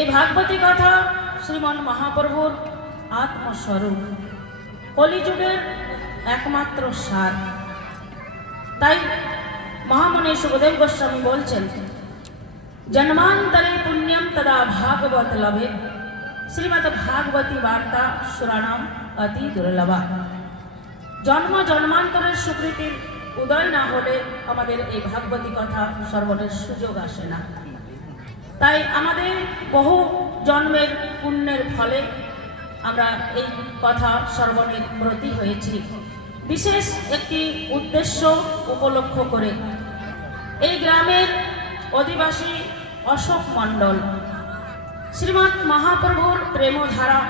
এই ভাগবতী কথা শ্রীমন মহাপ্রভুর আত্মস্বরূপ, কলিযুগের একমাত্র সার। তাই মহামুনি সুখদেব গোস্বামী বলছেন, জন্মান্তরে পুণ্যম তদা ভাগবত লভে, শ্রীমদ ভাগবতী বার্তা সুরাণাম অতি দুর্লভা। জন্ম জন্মান্তরের সুকৃতির উদয় না হলে আমাদের এই ভাগবতী কথা শ্রবণের সুযোগ আসে না। তাই আমাদের বহু জন্মের পুণ্যের ফলে আমরা এই কথা শ্রবণের ব্রতী হয়েছি, বিশেষ একটি উদ্দেশ্য উপলক্ষ করে। এই গ্রামের অধিবাসী অশোক মণ্ডল শ্রীমৎ মহাপ্রভুর প্রেমধারা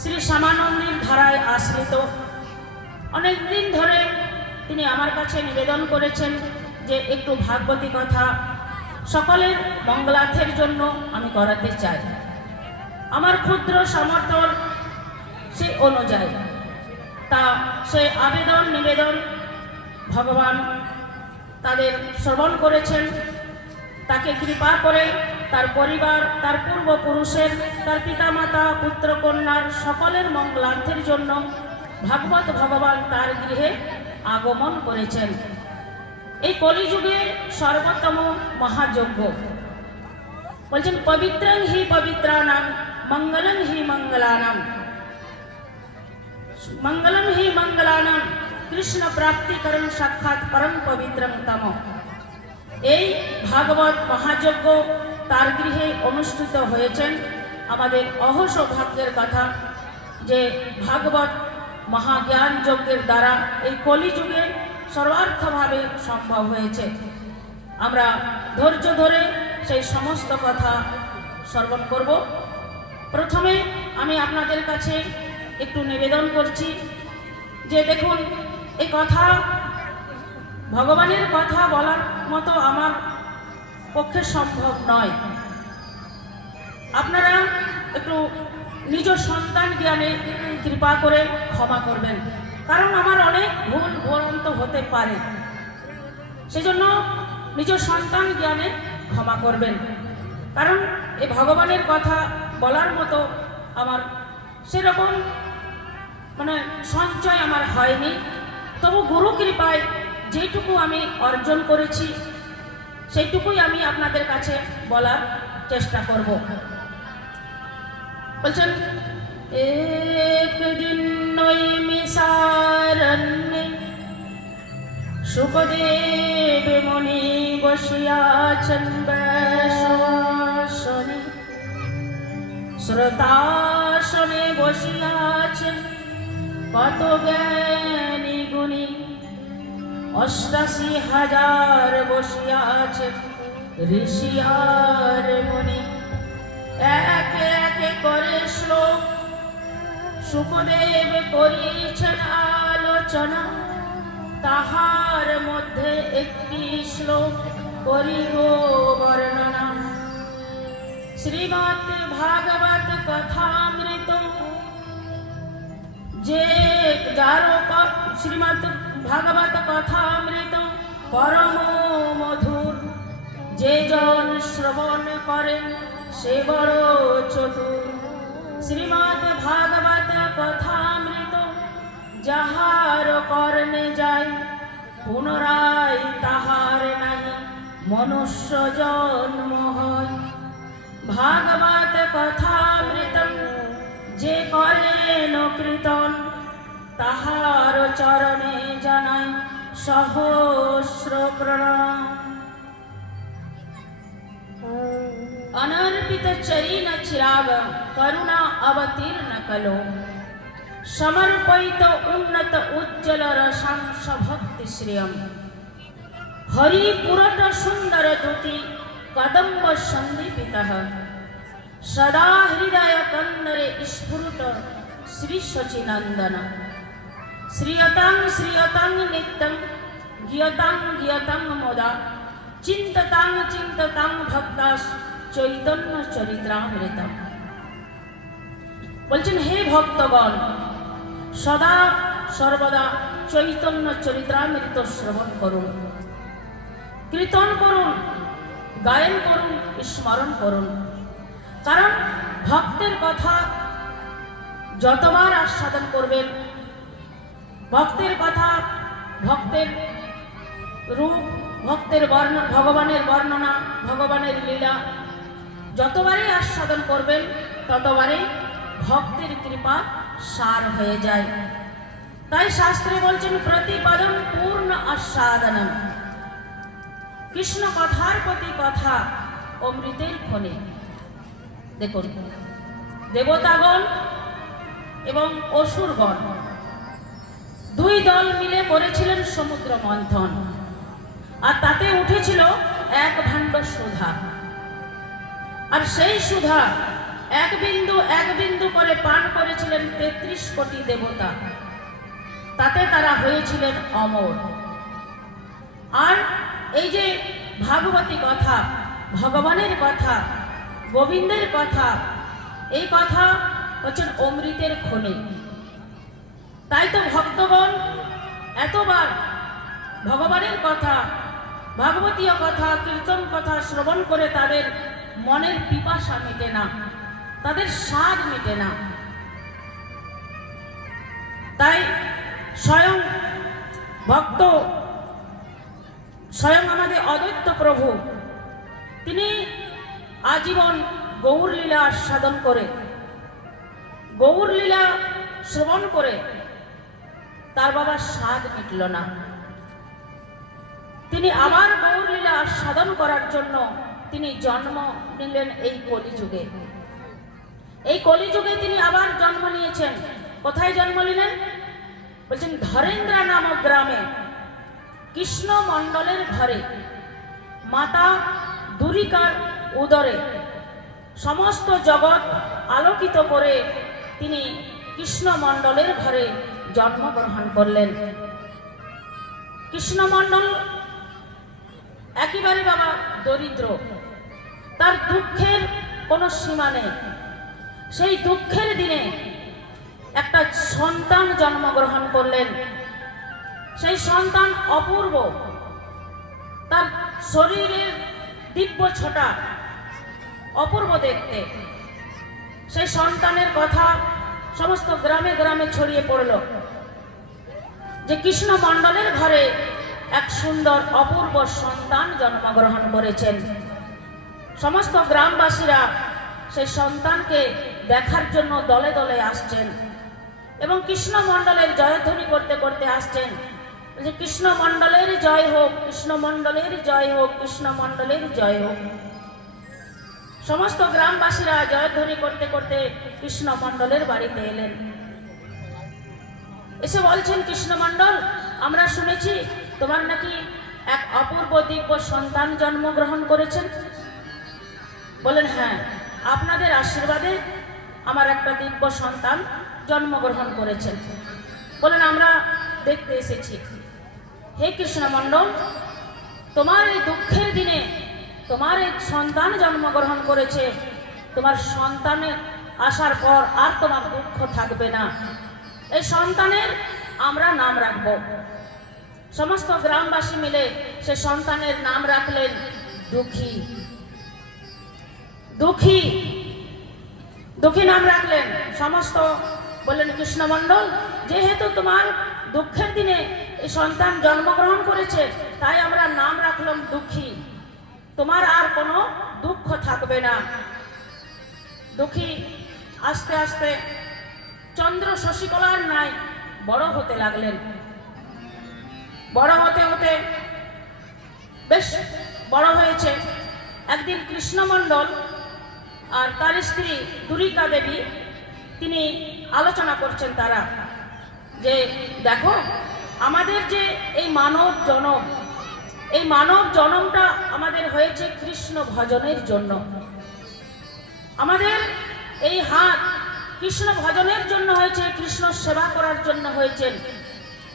শ্রী শ্যামানন্দের ধারায় আশ্রিত। অনেক দিন ধরে তিনি আমার কাছে নিবেদন করেছেন যে একটু ভাগবতী কথা সকলের মঙ্গলার্থের জন্য আমি করাতে চাই। আমার ক্ষুদ্র সামর্থ্য সে অনুযায়ী তা সে আবেদন নিবেদন ভগবান তাদের শ্রবণ করেছেন। তাকে কৃপা করে তার পরিবার, তার পূর্বপুরুষের, তার পিতামাতা, পুত্রকন্যার সকলের মঙ্গলার্থের জন্য ভাগবত ভগবান তার গৃহে আগমন করেছেন। এই কলিযুগে সর্বোত্তম মহাযজ্ঞ বলছেন, পবিত্রং হি পবিত্রানাং মঙ্গলং হি মঙ্গলানাম, মঙ্গলম হি মঙ্গলানাম কৃষ্ণ প্রাপ্তিকরণ সাক্ষাৎ পরম পবিত্রং তম। এই ভাগবত মহাযজ্ঞ তার গৃহে অনুষ্ঠিত হয়েছেন। আমাদের অহস ভাগ্যের কথা যে ভাগবত মহাজ্ঞান যজ্ঞের দ্বারা এই কলিযুগে সর্বার্থভাবে সম্ভব হয়েছে। আমরা ধৈর্য ধরে সেই সমস্ত কথা শ্রবণ করব। প্রথমে আমি আপনাদের কাছে একটু নিবেদন করছি যে দেখুন, এই কথা ভগবানের কথা বলার মতো আমার পক্ষে সম্ভব নয়। আপনারা একটু নিজ সন্তান জ্ঞানে কৃপা করে ক্ষমা করবেন, কারণ আমার অনেক ভুল ভ্রান্ত হতে পারে। সেজন্য নিজ সন্তান জ্ঞানে ক্ষমা করবেন, কারণ এই ভগবানের কথা বলার মতো আমার সেরকম সঞ্চয় আমার হয়নি। তবু গুরু কৃপায় যেটুকু আমি অর্জন করেছি সেইটুকুই আমি আপনাদের কাছে বলার চেষ্টা করব। বলছেন, একদিন নৈমিষারণ্যে সুখদেব মুনি বসিয়াছেন বৈষ্ণবাসনে, শ্রোতাসনে বসিয়াছেন কত জ্ঞানী গুণী, ৮৮,০০০ বসিয়াছেন ঋষি আর মুনি। একে একে করে শ্লোক সুখদেব করিয়েছেন আলোচনা, তাহার মধ্যে একটি শ্লোক করিব বর্ণনা। শ্রীমৎ ভাগবত কথামৃত, যে যার শ্রীমৎ ভাগবত কথামৃত পরম মধুর, যে জন শ্রবণ করেন সে বড় চতুর। শ্রীমৎ ভাগবত কথামৃত যাহার কর্ণে যায়, পুনরায় তাহার নাহি মনুষ্য জন্ম হয়। ভাগবত কথামৃতম যে করেন কীর্তন, তাহার চরণে জানাই সহস্র প্রণাম। अनर्पित चरीन चिराग करुणा अवतीर्ण कलो, समर्पित उन्नत उज्ज्वल रसांश भक्ति श्रियम। हरिपुरट सुंदर दूती कदम्ब संदीपितः, सदा हृदय कंदरे स्फुरत श्री शचीनंदन। श्रियतां श्रियतां नित्यं गियतां गियतां मोदा, चिंततां चिंततां भक्तास চৈতন্য চরিত্রামৃতম। বলছেন, হে ভক্তগণ, সদা সর্বদা চৈতন্য চরিত্রামৃত শ্রবণ করুন, কীর্তন করুন, গায়ন করুন, স্মরণ করুন। কারণ ভক্তের কথা যতবার আস্বাদন করবেন, ভক্তের কথা, ভক্তের রূপ, ভক্তের ভগবানের বর্ণনা, ভগবানের লীলা যতবারই আস্বাদন করবেন ততবারই ভক্তের কৃপা সার হয়ে যায়। তাই শাস্ত্রে বলছেন প্রতিপাদন পূর্ণ আস্বাদনম। কৃষ্ণ কথার প্রতি কথা অমৃতের খনি। দেখুন, দেবতাগণ এবং অসুরগণ দুই দল মিলে করেছিলেন সমুদ্র মন্থন, আর তাতে উঠেছিল এক ভাণ্ড সুধা। আর সেই সুধা এক বিন্দু করে পান করেছিলেন ৩৩ কোটি দেবতা। তাতে তারা হয়েছিলেন অমর। আর এই যে ভাগবতী কথা, ভগবানের কথা, গোবিন্দের কথা, এই কথা হচ্ছেন অমৃতের খনি। তাই তো ভক্তগণ এতবার ভগবানের কথা, ভাগবতীয় কথা, কীর্তন কথা শ্রবণ করে তাদের মনের পিপাসা মেটে না, তাদের স্বাদ মেটে না। তাই স্বয়ং ভক্ত, স্বয়ং আমাদের অদ্বৈত প্রভু, তিনি আজীবন গৌর লীলা আস্বাদন করে, গৌর লীলা শ্রবণ করে তার বাবার স্বাদ মিটল না। তিনি আবার গৌর লীলা আস্বাদন করার জন্য তিনি জন্ম নিলেন এই কলিযুগে। এই কলিযুগে তিনি আবার জন্ম নিয়েছেন। কোথায় জন্ম নিলেন? বলছেন ধরেন্দ্রা নামক গ্রামে কৃষ্ণ মণ্ডলের ঘরে, মাতা দুরিকার উদরে সমস্ত জগৎ আলোকিত করে তিনি কৃষ্ণ মণ্ডলের ঘরে জন্মগ্রহণ করলেন। কৃষ্ণ মণ্ডল একেবারে বাবা দরিদ্র, তার দুঃখের কোনো সীমা নেই। সেই দুঃখের দিনে একটা সন্তান জন্মগ্রহণ করলেন। সেই সন্তান অপূর্ব, তার শরীরের দিব্য ছোটা, অপূর্ব দেখতে। সেই সন্তানের কথা সমস্ত গ্রামে গ্রামে ছড়িয়ে পড়ল যে কৃষ্ণ মণ্ডলের ঘরে এক সুন্দর অপূর্ব সন্তান জন্মগ্রহণ করেছেন। সমস্ত গ্রামবাসীরা সেই সন্তানকে দেখার জন্য দলে দলে আসছেন এবং কৃষ্ণ মণ্ডলের জয়ধ্বনি করতে করতে আসছেন যে কৃষ্ণ মণ্ডলের জয় হোক, কৃষ্ণ মণ্ডলের জয় হোক, কৃষ্ণ মণ্ডলের জয় হোক। সমস্ত গ্রামবাসীরা জয়ধ্বনি করতে করতে কৃষ্ণ মণ্ডলের বাড়িতে এলেন। এসে বলছেন, কৃষ্ণ মণ্ডল, আমরা শুনেছি তোমার নাকি এক অপূর্ব দিব্য সন্তান জন্মগ্রহণ করেছেন। বলেন, হ্যাঁ, আপনাদের আশীর্বাদে আমার একটা দিব্য সন্তান জন্মগ্রহণ করেছেন। বলেন, আমরা দেখতে এসেছি। হে কৃষ্ণ মণ্ডল, তোমার এই দুঃখের দিনে তোমার এই সন্তান জন্মগ্রহণ করেছে, তোমার সন্তানের আসার পর আর তোমার দুঃখ থাকবে না। এই সন্তানের আমরা নাম রাখব। সমস্ত গ্রামবাসী মিলে সে সন্তানের নাম রাখলেন দুঃখী। দুঃখী দুঃখী নাম রাখলেন। সমস্ত বললেন, কৃষ্ণ মণ্ডল, যেহেতু তোমার দুঃখের দিনে এই সন্তান জন্মগ্রহণ করেছে, তাই আমরা নাম রাখলাম দুঃখী। তোমার আর কোনো দুঃখ থাকবে না। দুঃখী আস্তে আস্তে চন্দ্র শশীকলার ন্যায় বড় হতে লাগলেন। বড় হতে হতে বেশ বড় হয়েছে। একদিন কৃষ্ণমণ্ডল আর তার স্ত্রী দুরিকা দেবী তিনি আলোচনা করছেন তারা, যে দেখো, আমাদের যে এই মানব জনম, এই মানব জনমটা আমাদের হয়েছে কৃষ্ণ ভজনের জন্য। আমাদের এই হাত কৃষ্ণ ভজনের জন্য হয়েছে, কৃষ্ণ সেবা করার জন্য হয়েছে,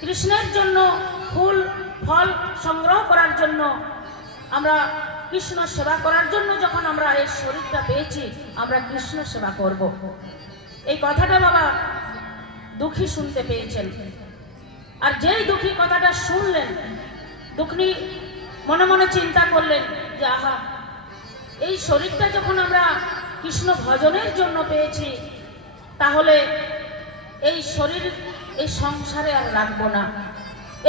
কৃষ্ণের জন্য ফুল ফল সংগ্রহ করার জন্য, আমরা কৃষ্ণ সেবা করার জন্য যখন আমরা এই শরীরটা পেয়েছি, আমরা কৃষ্ণ সেবা করব। এই কথাটা বাবা দুঃখী শুনতে পেয়েছেন। আর যেই দুঃখী কথাটা শুনলেন, দুঃখী মনে মনে চিন্তা করলেন যে আহা, এই শরীরটা যখন আমরা কৃষ্ণ ভজনের জন্য পেয়েছি, তাহলে এই শরীর এই সংসারে আর রাখবো না।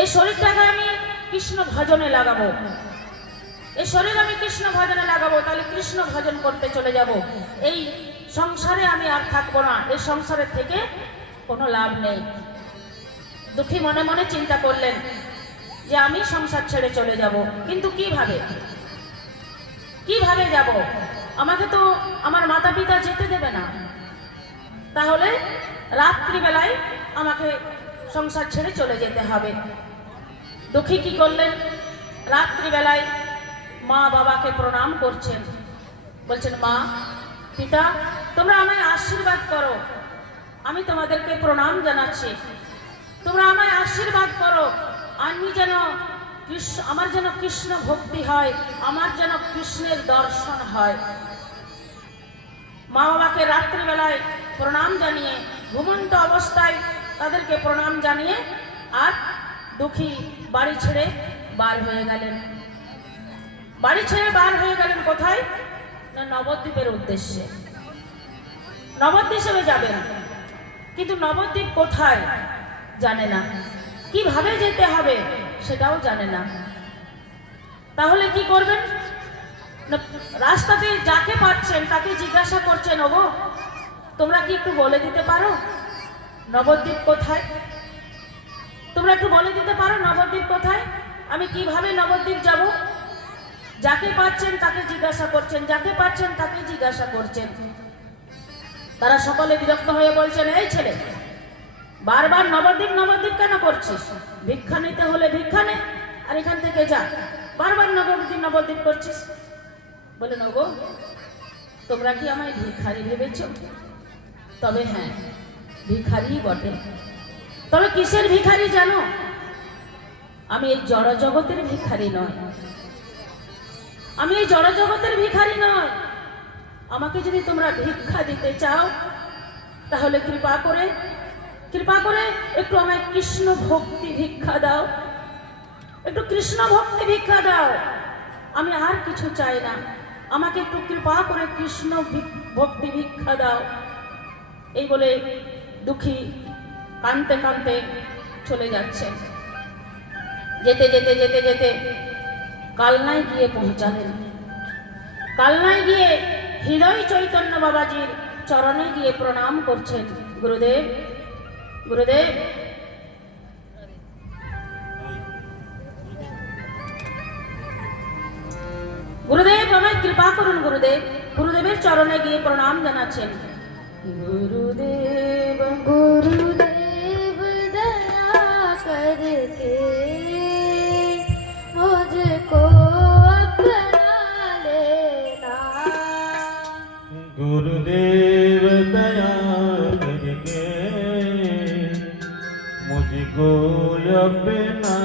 এই শরীরটাকে আমি কৃষ্ণ ভজনে লাগাবো, এই শরীর আমি কৃষ্ণ ভজনে লাগাবো, তাহলে কৃষ্ণ ভজন করতে চলে যাব। এই সংসারে আমি আর থাকবো না, এই সংসারের থেকে কোনো লাভ নেই। দুঃখী মনে মনে চিন্তা করলেন যে আমি সংসার ছেড়ে চলে যাব, কিন্তু কিভাবে কিভাবে যাব? আমাকে তো আমার মাতা পিতা যেতে দেবে না, তাহলে রাত্রিবেলায় আমাকে সংসার ছেড়ে চলে যেতে হবে। দুঃখী কি করলেন? রাত্রিবেলায় মা বাবাকে প্রণাম করছেন, বলছেন মা পিতা তোমরা আমায় আশীর্বাদ করো, আমি তোমাদেরকে প্রণাম জানাচ্ছি, তোমরা আমায় আশীর্বাদ করো, আমি যেন আমার যেন কৃষ্ণ ভক্তি হয়, আমার যেন কৃষ্ণের দর্শন হয়। মা বাবাকে রাত্রিবেলায় প্রণাম জানিয়ে, ঘুমন্ত অবস্থায় তাদেরকে প্রণাম জানিয়ে আর দুঃখী বাড়ি ছেড়ে বার হয়ে গেলেন। বাড়ি ছেড়ে বার হয়ে গেলেন কোথায়? না নবদ্বীপের উদ্দেশ্যে। নবদ্বীপে যাবেন, কিন্তু নবদ্বীপ কোথায় জানে না, কিভাবে যেতে হবে সেটাও জানে না। তাহলে কি করবেন? রাস্তাতে যাকে পাচ্ছেন তাকে জিজ্ঞাসা করছেন, ওগো তোমরা কি একটু বলে দিতে পারো নবদ্বীপ কোথায়? তোমরা একটু বলে দিতে পারো নবদ্বীপ কোথায়? আমি কিভাবে নবদ্বীপ যাব? যাকে পাচ্ছেন তাকে জিজ্ঞাসা করছেন, যাকে পাচ্ছেন তাকে জিজ্ঞাসা করছেন। তারা সকলে বিরক্ত হয়ে বলছেন, এই ছেলে বারবার নবদ্বীপ নবদ্বীপ কেন করছিস? ভিক্ষা নিতে হলে ভিক্ষা নে, আর এখান থেকে যা, বারবার নবদ্বীপ নবদ্বীপ করছিস। বলেন ওগো তোমরা কি আমায় ভিখারি ভেবেছ? তবে হ্যাঁ ভিখারি বটে, তবে কিসের ভিখারি জানো? আমি এই জড় জগতের ভিখারি নয়, আমি এই জড় জগতের ভিখারি নয়। আমাকে যদি তোমরা ভিক্ষা দিতে চাও তাহলে কৃপা করে একটু আমায় কৃষ্ণ ভক্তি ভিক্ষা দাও, একটু কৃষ্ণ ভক্তি ভিক্ষা দাও। আমি আর কিছু চাই না, আমাকে একটু কৃপা করে কৃষ্ণ ভক্তি ভিক্ষা দাও। এই বলে দুঃখী কাঁদতে কাঁদতে চলে যাচ্ছে। যেতে যেতে যেতে যেতে কালনায় গিয়ে পৌঁছালেন। কালনায় গিয়ে হৃদয় চৈতন্য বাবাজির চরণে গিয়ে প্রণাম করছেন, গুরুদেব গুরুদেব গুরুদেব আমায় কৃপা করুন গুরুদেব। গুরুদেবের চরণে গিয়ে প্রণাম জানাচ্ছেন। গুরুদেব गुरुदेव दया करके मुझको अपना लेना, गुरुदेव दया करके मुझको अपना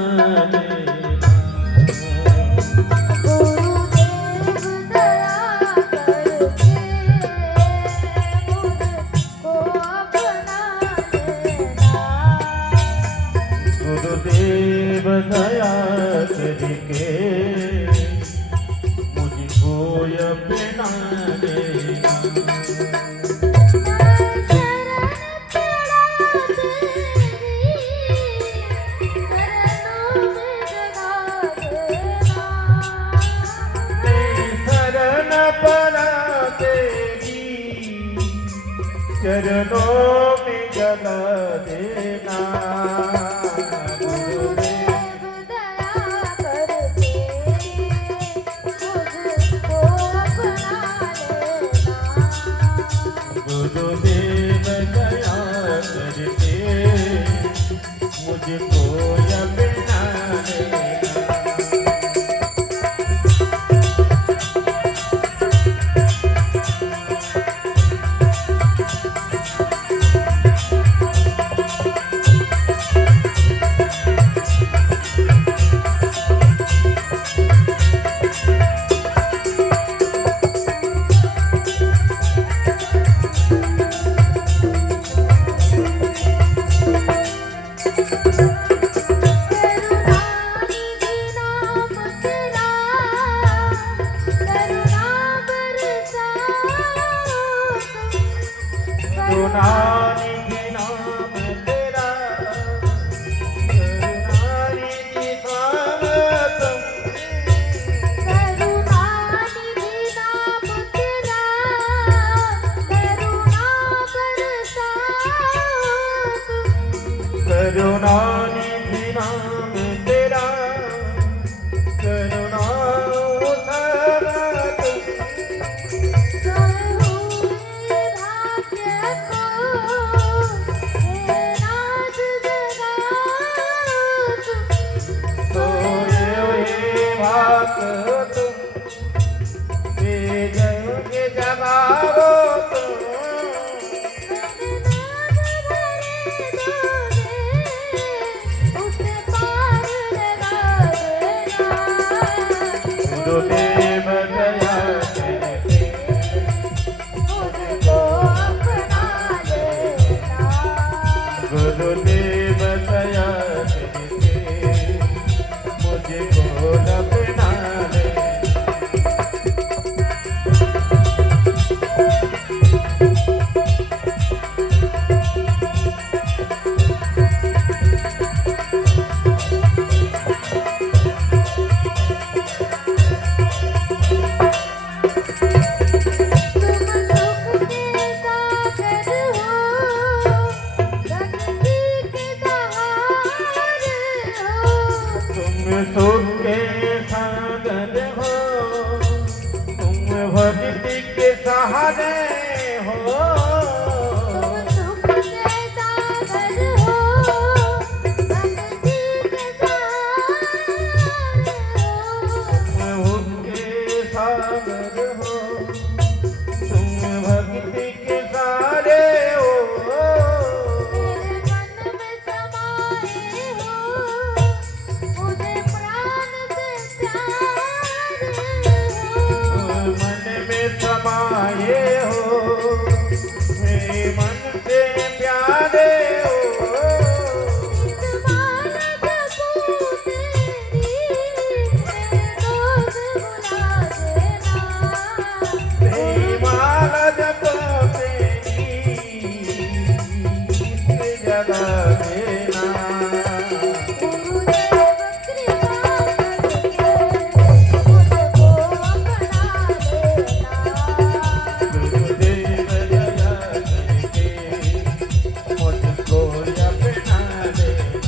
लेना, गुरुदेव दया करके मुझको अपना लेना, गुरुदेव दया करके मुझको अपना लेना, शरण पड़ा तेरी चरणों में जगा देना, गुरुदेव दया करके मुझको अपना लेना, गुरुदेव दया करके मुझको अपना लेना। करुणानिधि नाम तेरा करुणानिधि स्वागतम करुणानिधि नाम तेरा करुणा बरसात करुणानिधि नाम तेरा करुणा उतारत सोए हुए भाग्य को हे नाथ जगात सोए हुए भाग तुम हे जग जगाओ तुम गुरुदेव दया करके गुरुदेव दया करके मुझको अपना ले तुम सुख के सागर हो तुम भक्ति के सहारे हो तुम उनके सागर हो तुम भक्ति के सहारे हो मन में समाये हो मेरे मन से प्यारे हो तेरी माला जपो तेरी जगा देना गुरुदेव दया करके मुझको अपना लेना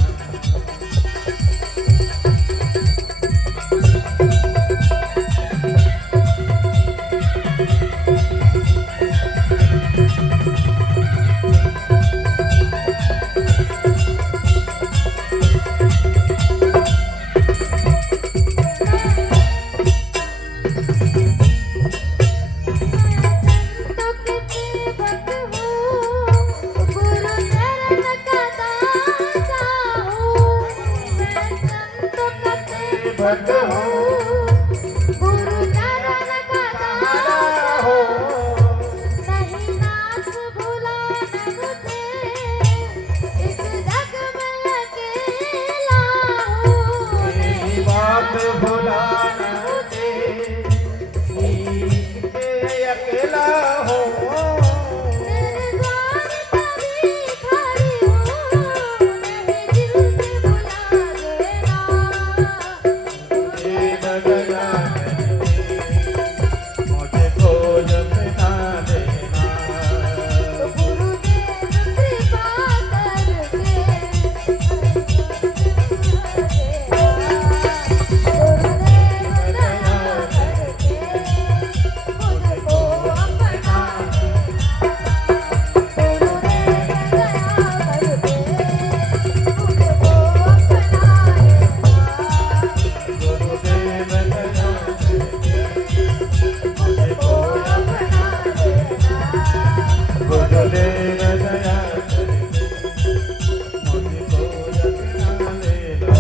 भक्त हो गुरु चरण का तारा हो नहीं नाथ भुलाना मुझे इस जग में अकेला हूँ मेरी बात भुलाना मुझे नीचे अकेला हो तेरे द्वार कभी खड़ी हूँ नहीं दिल से भुला देना देव दया करके मुझको अपना लेना गुरुदेव कृपा करके गुरुदेव दया करके मुझको अपना गुरुदेव दया करके मुझको अपना गुरुदेव दया करके मुझको अपना लेना गुरुदेव दया करके मुझको अपना लेना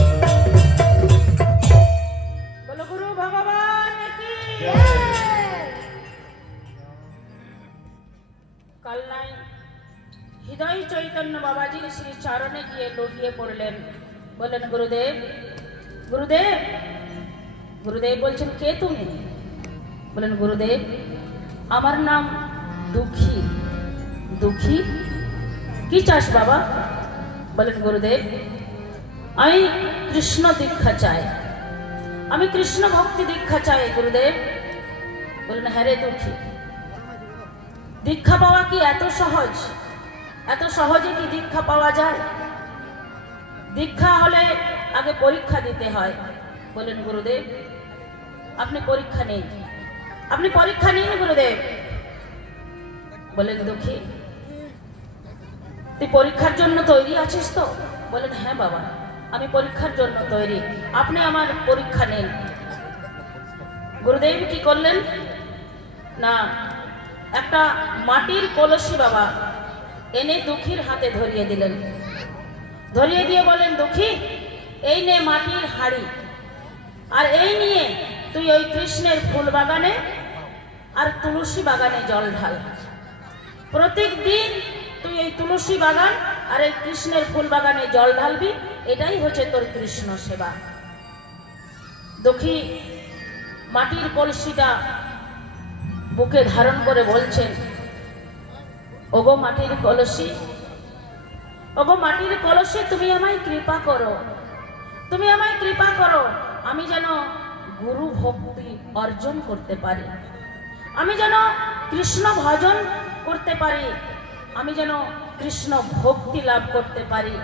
बोलो गुरु भगवान की কাল নাই হৃদয় চৈতন্য বাবাজির শ্রী চরণে গিয়ে লুটিয়ে পড়লেন বললেন গুরুদেব গুরুদেব গুরুদেব বলছেন কে তুমি বললেন গুরুদেব আমার নাম দুঃখী দুঃখী, কি চাস বাবা? বলেন গুরুদেব, আমি কৃষ্ণ দীক্ষা চাই, আমি কৃষ্ণ ভক্তি দীক্ষা চাই গুরুদেব। বলেন হ্যাঁ রে দুঃখী, দীক্ষা পাওয়া কি এত সহজ? এত সহজে কি দীক্ষা পাওয়া যায়? দীক্ষা হলে আগে পরীক্ষা দিতে হয়। বলেন গুরুদেব, আপনি পরীক্ষা নিন, আপনি পরীক্ষা নিন গুরুদেব। বলেন দুঃখী, তুই পরীক্ষার জন্য তৈরি আছিস তো? বলেন হ্যাঁ বাবা, আমি পরীক্ষার জন্য তৈরি, আপনি আমার পরীক্ষা নিন। গুরুদেব কি করলেন না, একটা মাটির কলসি বাবা এনে দুঃখীর হাতে ধরিয়ে দিলেন। ধরিয়ে দিয়ে বলেন, দুঃখী এই নে মাটির হাড়ি, আর এই নিয়ে তুই ওই কৃষ্ণের ফুল বাগানে আর তুলসী বাগানে জল ঢাল। প্রত্যেক দিন তুই এই তুলসী বাগান আর এই কৃষ্ণের ফুল বাগানে জল ঢালবি, এটাই হচ্ছে তোর কৃষ্ণ সেবা। দুঃখী মাটির কলসিটা বুকে ধারণ করে বলছেন, ওগো মাটির কলসি, ওগো মাটির কলসি, তুমি আমায় কৃপা করো, তুমি আমায় কৃপা করো, আমি যেন গুরু ভক্তি অর্জন করতে পারি, আমি যেন কৃষ্ণ ভজন করতে পারি, আমি যেন কৃষ্ণ ভক্তি লাভ করতে পারি,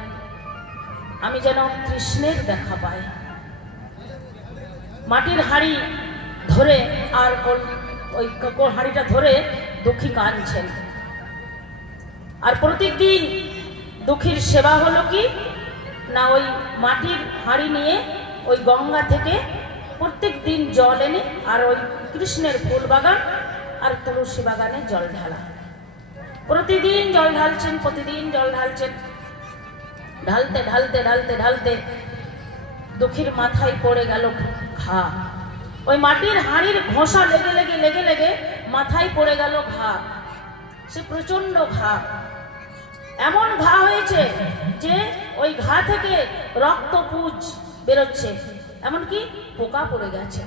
আমি যেন কৃষ্ণের দেখা পাই। মাটির হাড়ি ধরে আর ওই হাড়িটা ধরে দুঃখী কাঁদছেন। আর প্রত্যেকদিন দুঃখীর সেবা হলো কি না, ওই মাটির হাড়ি নিয়ে ওই গঙ্গা থেকে প্রত্যেক দিন জল এনে আর ওই কৃষ্ণের ফুল বাগান আর তুলসী বাগানে জল ঢালা। প্রতিদিন জল ঢালছেন, প্রতিদিন জল ঢালছেন। ঢালতে ঢালতে ঢালতে ঢালতে দুঃখীর মাথায় পড়ে গেল ঘা। ওই মাটির হাড়ির ঘষা লেগে লেগে লেগে লেগে মাথায় পড়ে গেল ঘা। সে প্রচন্ড ঘা, এমন ঘা হয়েছে যে ওই ঘা থেকে রক্ত পুঁজ বেরোচ্ছে, এমনকি পোকা পড়ে গেছে।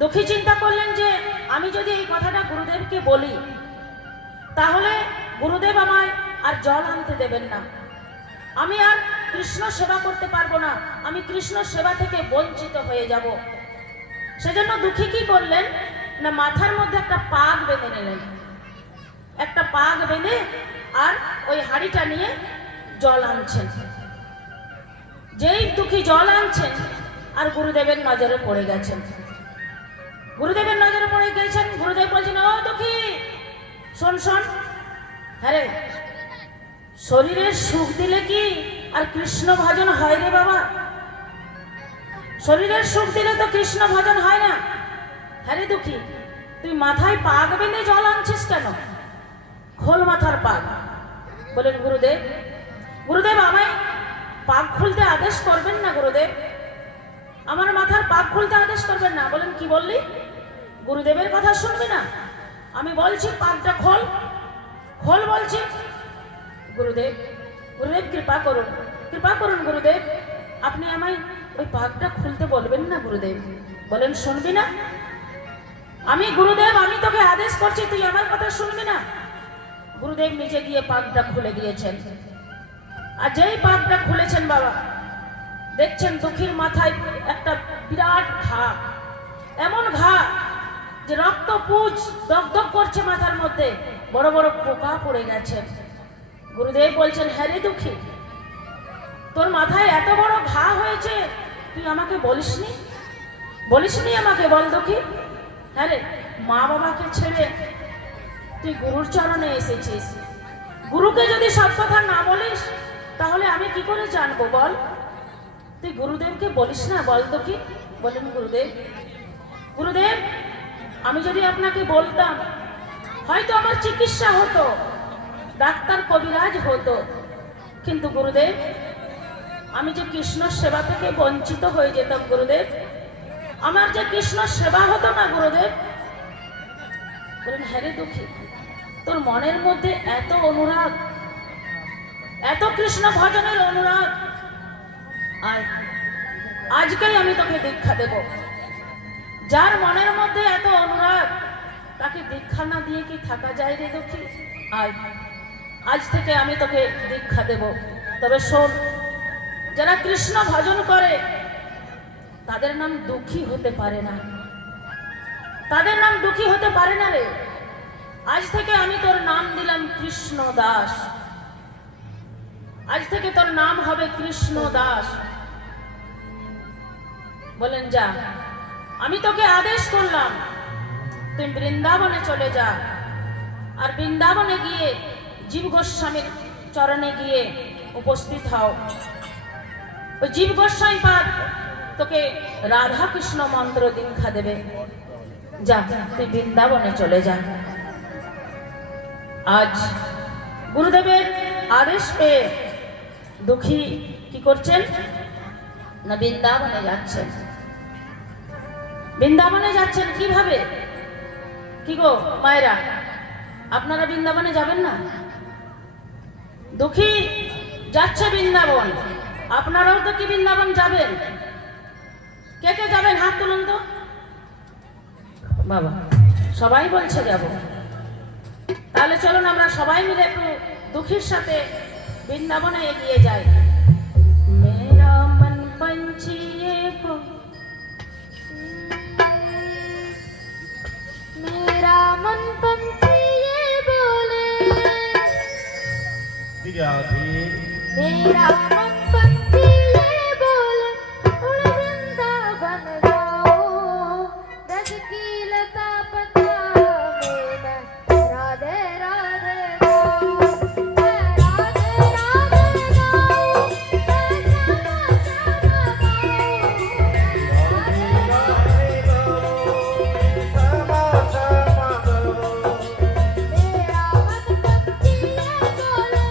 দুঃখী চিন্তা করলেন যে আমি যদি এই কথাটা গুরুদেবকে বলি তাহলে গুরুদেব আমায় আর জল আনতে দেবেন না, আমি আর কৃষ্ণ সেবা করতে পারবো না, আমি কৃষ্ণ সেবা থেকে বঞ্চিত হয়ে যাব। সেজন্য দুঃখী কি করলেন না, মাথার মধ্যে একটা পাগ বেঁধে নিলেন, একটা পাগ বেঁধে আর ওই হাঁড়িটা নিয়ে জল আনছেন। যেই দুঃখী জল আনছেন আর গুরুদেবের নজরে পড়ে গেছেন, গুরুদেবের নজরে পড়ে গেছেন। গুরুদেব বলছেন, ও দুঃখী শোন শোন, হ্যাঁ রে, শরীরের সুখ দিলে কি আর কৃষ্ণ ভজন হয় রে বাবা? শরীরের সুখ দিলে তো কৃষ্ণ ভজন হয় না। হ্যাঁ রে দুঃখী, তুই মাথায় পাগ বেঁধে জল আনছিস কেন? খোল মাথার পাগ। বলেন গুরুদেব, গুরুদেব আমায় পাগ খুলতে আদেশ করবেন না গুরুদেব, আমার মাথার পাগ খুলতে আদেশ করবেন না। বলেন কি বললি? গুরুদেবের কথা শুনবি না? আমি বলছি পাগটা খোল, খোল বলছি। গুরুদেব, গুরুদেব কৃপা করুন, কৃপা করুন গুরুদেব, আপনি আমায় ওই পাগটা খুলতে বলবেন না গুরুদেব। বলেন শুনবি না? আমি গুরুদেব, আমি তোকে আদেশ করছি, তুই আমার কথা শুনবি না? গুরুদেব নিজে গিয়ে পাগটা খুলে দিয়েছেন। আর যেই পাগটা খুলেছেন বাবা, দেখছেন দুঃখীর মাথায় একটা বিরাট ঘা, এমন ঘা যে রক্ত পুঁজ দগদগ করছে মাথার মধ্যে, বড় বড় পোকা পড়ে গেছে। গুরুদেব বলছেন, হ্যাঁ রে দুঃখী, তোর মাথায় এত বড় ঘা হয়েছে, তুই আমাকে বলিসনি, বলিসনি আমাকে? বল দুঃখী। হ্যাঁ রে, মা বাবাকে ছেড়ে তুই গুরুর চরণে এসেছিস, গুরুকে যদি সব কথা না বলিস তাহলে আমি কি করে জানবো বল? তুই গুরুদেবকে বলিস না, বল দুঃখী। বলেন গুরুদেব, গুরুদেব আমি যদি আপনাকে বলতাম হয়তো আমার চিকিৎসা হতো, ডাক্তার কবিরাজ হতো, কিন্তু গুরুদেব আমি যে কৃষ্ণ সেবা থেকে বঞ্চিত হয়ে যেতাম গুরুদেব, আমার যে কৃষ্ণ সেবা হতো না গুরুদেব। বলেন হ্যাঁ রে দুঃখী, তোর মনের মধ্যে এত অনুরাগ, এত কৃষ্ণ ভজনের অনুরাগ, আয় আজকেই আমি তোকে দীক্ষা দেব। যার মনের মধ্যে এত অনুরাগ তাকে দীক্ষা না দিয়ে কি থাকা যায় রে দুঃখী? আয়, আজ থেকে আমি তোকে দীক্ষা দেব। তবে শোন, যারা কৃষ্ণ ভজন করে তাদের নাম দুঃখী হতে পারে না, তাদের নাম দুঃখী হতে পারে না রে। আজ থেকে আমি তোর নাম দিলাম কৃষ্ণ দাস। আজ থেকে তোর নাম হবে কৃষ্ণ দাস। বলেন যা, আমি তোকে আদেশ করলাম তুই বৃন্দাবনে চলে যা। আর বৃন্দাবনে গিয়ে জীব গোস্বামীর চরণে গিয়ে উপস্থিত হও। ওই জীব গোস্বামী পাদ তোকে রাধা কৃষ্ণ মন্ত্র দীক্ষা দেবে। যা, তুই বৃন্দাবনে চলে যা। আজ গুরুদেবের আদেশ পেয়ে দুঃখী কি করছেন না বৃন্দাবনে যাচ্ছেন। বৃন্দাবনে যাচ্ছেন কিভাবে? কি গো মায়েরা, আপনারা বৃন্দাবনে যাবেন না? দুঃখী যাচ্ছে বৃন্দাবন, আপনারাও তো কি বৃন্দাবন যাবেন? কে কে যাবেন হাত তুলুন তো। বাবা, সবাই বলছে যাব। তাহলে চলুন আমরা সবাই মিলে একটু দুঃখীর সাথে বৃন্দাবনে এগিয়ে যাই। মেরা মন পঞ্চিয়ে কো, मेरा मन पंछी ये बोले, दिया भी मेरा मन पंछी ये बोले, उड़ वृंदावन जाओ, ब्रज की लता पता में मैं राधे राधे गाऊं, मैं राधे राधे गाऊं, मैं श्यामा श्यामा गाऊं। मेरा मन पंछी ये बोले,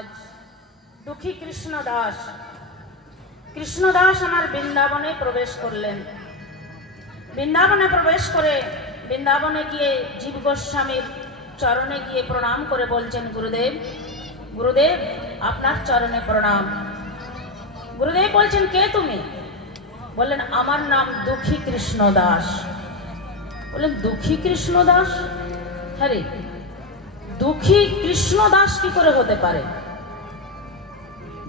আজ দুঃখী কৃষ্ণদাস কৃষ্ণদাস আমার বৃন্দাবনে প্রবেশ করলেন। বৃন্দাবনে প্রবেশ করে বৃন্দাবনে গিয়ে জীব গোস্বামীর চরণে গিয়ে প্রণাম করে বলছেন, গুরুদেব গুরুদেব আপনার চরণে প্রণাম। গুরুদেব বলছেন, কে তুমি? বললেন, আমার নাম দুঃখী কৃষ্ণদাস। বললেন, দুঃখী কৃষ্ণদাস? হ্যাঁ রে, দুঃখী কৃষ্ণদাস কি করে হতে পারে?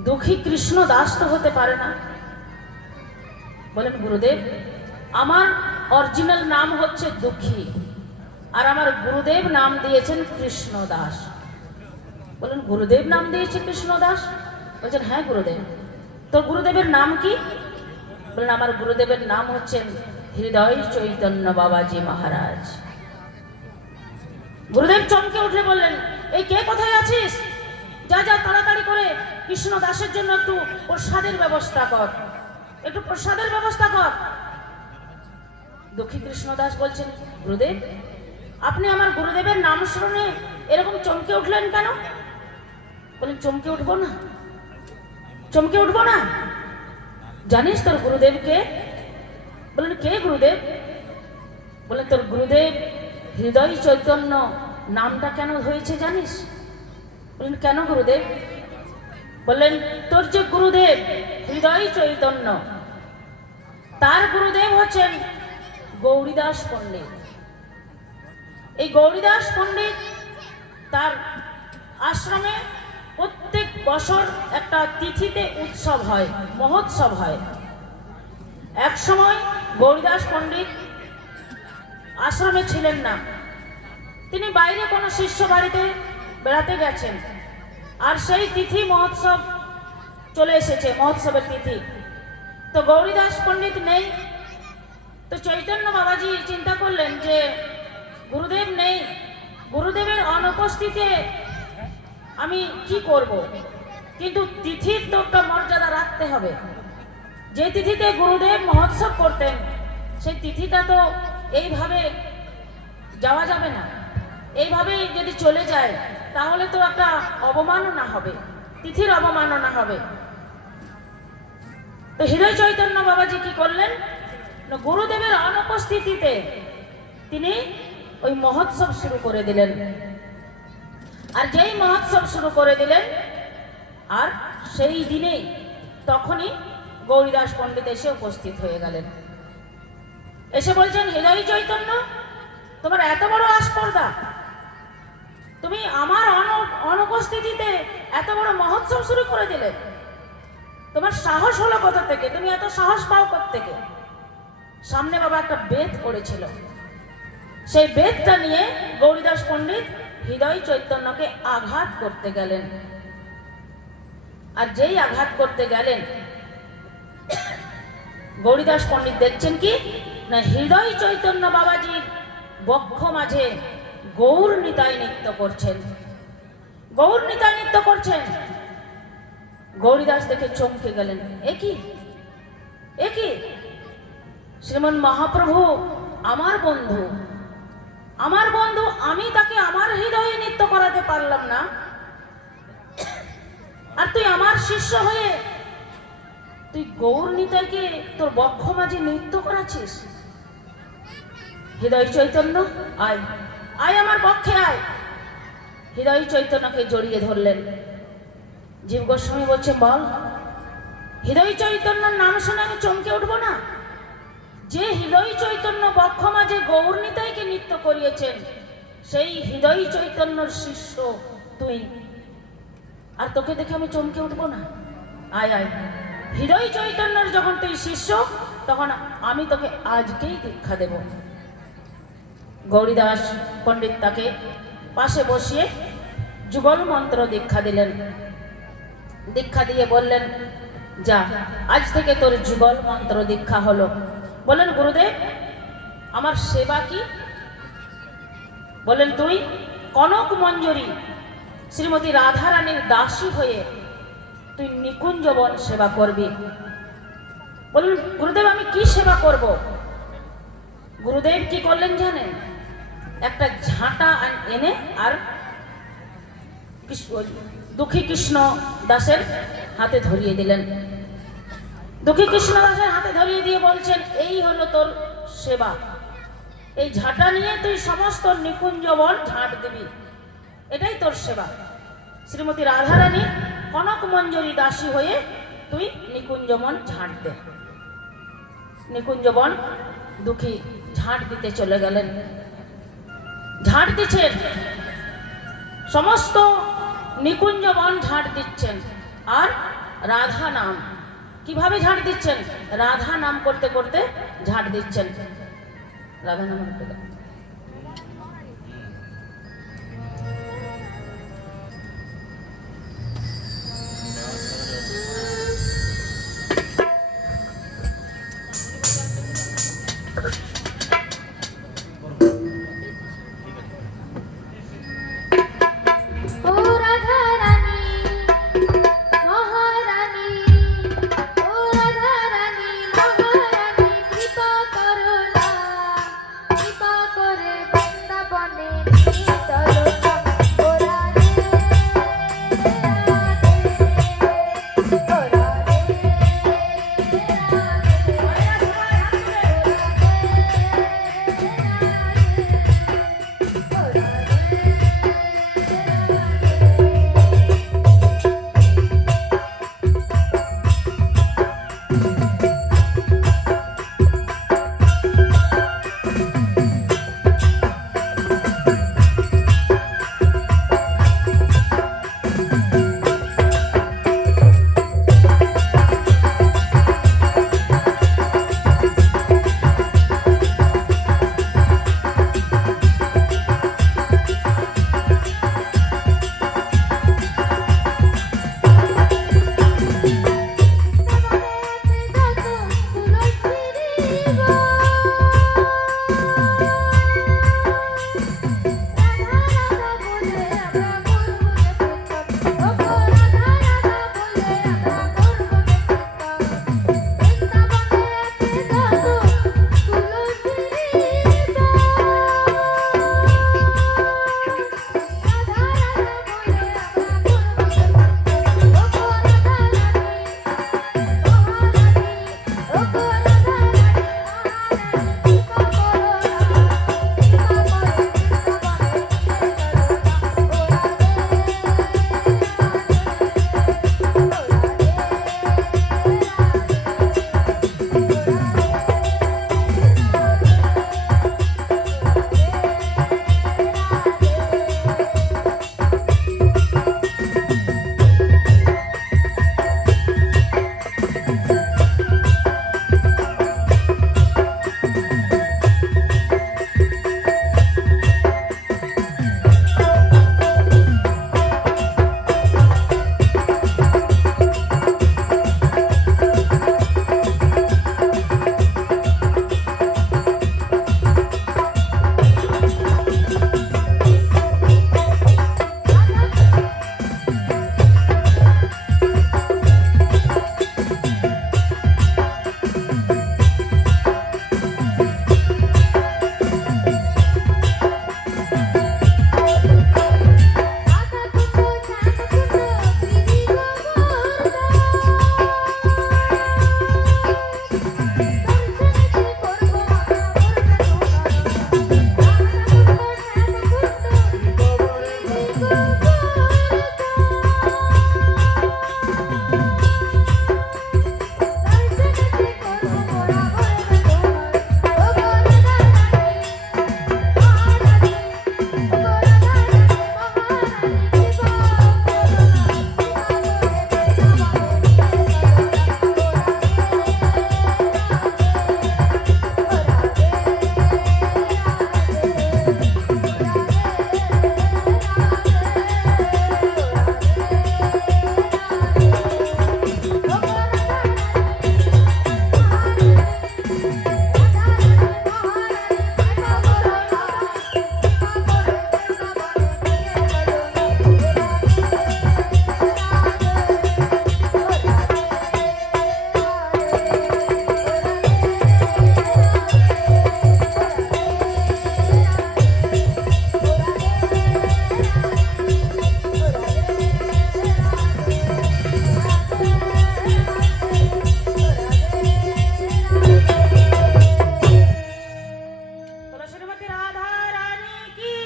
দুঃখী কৃষ্ণদাস তো হতে পারে না। বলেন, গুরুদেব আমার অরিজিনাল নাম হচ্ছে দুঃখী, আর আমার গুরুদেব নাম দিয়েছেন কৃষ্ণদাস। বলেন, গুরুদেব নাম দিয়েছে কৃষ্ণদাস? বলছেন, হ্যাঁ গুরুদেব। তোর গুরুদেবের নাম কি? বললেন, আমার গুরুদেবের নাম হচ্ছেন হৃদয় চৈতন্য বাবাজি মহারাজ। গুরুদেব চমকে উঠে বললেন, এই কে, কোথায় আছিস? যা যা তাড়াতাড়ি করে কৃষ্ণ দাসের জন্য একটু প্রসাদের ব্যবস্থা কর, একটু প্রসাদের ব্যবস্থা কর। দুঃখী কৃষ্ণদাস বলছেন, গুরুদেব আপনি আমার গুরুদেবের নাম শুনে এরকম চমকে উঠলেন কেন? বলেন, চমকে উঠবো না, চমকে উঠবো না। জানিস তোর গুরুদেব কে? বলেন, কে গুরুদেব? বলেন, তোর গুরুদেব হৃদয় চৈতন্য নামটা কেন হয়েছে জানিস? বলেন, কেন গুরুদেব? বললেন, তোর যে গুরুদেব হৃদয় চৈতন্য, তার গুরুদেব হচ্ছেন গৌরীদাস পণ্ডিত। এই গৌরীদাস পণ্ডিত তার আশ্রমে প্রত্যেক বছর একটা তিথিতে উৎসব হয়, মহোৎসব হয়। এক সময় গৌরীদাস পণ্ডিত আশ্রমে ছিলেন না, তিনি বাইরে কোনো শিষ্য বাড়িতে বেড়াতে গেছেন, আর সেই তিথি মহোৎসব চলে এসেছে, মহোৎসবের তিথি। তো গৌরীদাস পণ্ডিত নেই। তো চৈতন্য বাবাজি চিন্তা করলেন যে গুরুদেব নেই, গুরুদেবের অনুপস্থিতিতে আমি কি করব? কিন্তু তিথির তো একটা মর্যাদা রাখতে হবে। যে তিথিতে গুরুদেব মহোৎসব করতেন সেই তিথিটা তো এইভাবে যাওয়া যাবে না। এইভাবে যদি চলে যায় তাহলে তো একটা অবমাননা হবে, তিথির অবমাননা হবে। তো হৃদয় চৈতন্য বাবাজি কি করলেন? গুরুদেবের অনুপস্থিতিতে তিনি ওই মহোৎসব শুরু করে দিলেন। আর যেই মহোৎসব শুরু করে দিলেন, আর সেই দিনেই তখনই গৌরীদাস পণ্ডিত এসে উপস্থিত হয়ে গেলেন। এসে বলছেন, হৃদয় চৈতন্য তোমার এত বড় আস্পর্ধা, তুমি আমার অনুপস্থিতিতে এত বড় মহোৎসব শুরু করে দিলে, তোমার সাহস হলো কোথা থেকে? তুমি এত সাহস পাও কোথা থেকে? সামনে বাবা একটা বেদ পড়েছিল, সেই বেদটা নিয়ে গৌরীদাস পণ্ডিত হৃদয় চৈতন্যকে আঘাত করতে গেলেন। আর যেই আঘাত করতে গেলেন, গৌরীদাস পণ্ডিত দেখছেন কি না, হৃদয় চৈতন্য বাবাজির বক্ষ মাঝে গৌর নিতাই নৃত্য করছেন, গৌর নিতাই নৃত্য করছেন। গৌরীদাস দেখে চমকে গেলেন, এ কি, এ কি? শ্রীমন মহাপ্রভু আমার বন্ধু, আমার বন্ধু, আমি তাকে আমার হৃদয়ে নৃত্য করাতে পারলাম না, আর তুই আমার শিষ্য হয়ে তুই গৌর নিতাইকে তোর বক্ষ মাঝে নৃত্য করাচ্ছিস? হৃদয় চৈতন্য আয়, আয় আমার পক্ষে আয়। হৃদয় চৈতন্যকে জড়িয়ে ধরলেন। জীব গোস্বামী বলছে, বল, হৃদয় চৈতন্যর নাম শুনে আমি চমকে উঠবো না? যে হৃদয় চৈতন্য বক্ষ মাঝে গৌর নিতাইকে নৃত্য করিয়েছেন, সেই হৃদয় চৈতন্যর শিষ্য তুই, আর তোকে দেখে আমি চমকে উঠবো না? আয় আয়, হৃদয় চৈতন্যর যখন তুই শিষ্য, তখন আমি তোকে আজকেই দীক্ষা দেব। গৌরীদাস পণ্ডিত তাকে পাশে বসিয়ে যুগল মন্ত্র দীক্ষা দিলেন। দীক্ষা দিয়ে বললেন, যা, আজ থেকে তোর যুগল মন্ত্র দীক্ষা হলো। বললেন, গুরুদেব আমার সেবা কি? বললেন, তুই কনক মঞ্জুরি শ্রীমতী রাধারানীর দাসী হয়ে তুই নিকুঞ্জবন সেবা করবি। বললেন, গুরুদেব আমি কি সেবা করব? গুরুদেব কি করলেন জানেন? একটা ঝাঁটা এনে আর দুঃখী কৃষ্ণ দাসের হাতে ধরিয়ে দিলেন। দুঃখী কৃষ্ণ দাসের হাতে ধরিয়ে দিয়ে বলছেন, এই হলো তোর সেবা, এই ঝাঁটা নিয়ে তুই সমস্ত নিকুঞ্জবন ঝাঁট দিবি, এটাই তোর সেবা। শ্রীমতী রাধারানী কনক মঞ্জরী দাসী হয়ে তুই নিকুঞ্জবন ঝাঁট দে। নিকুঞ্জবন দুঃখী ঝাঁট দিতে চলে গেলেন। ঝাঁট দিচ্ছেন, সমস্ত নিকুঞ্জবন ঝাঁট দিচ্ছেন। আর রাধা নাম কিভাবে ঝাঁট দিচ্ছেন? রাধা নাম করতে করতে ঝাঁট দিচ্ছেন। রাধা নাম করতে করতে। ও রাধা রানী মহারানী, ও রাধা রানী মহারানী, কৃপা করো না, কৃপা করে বৃন্দাবনে নিয়ে চলো না। ও রাধে রাধে, ও রাধে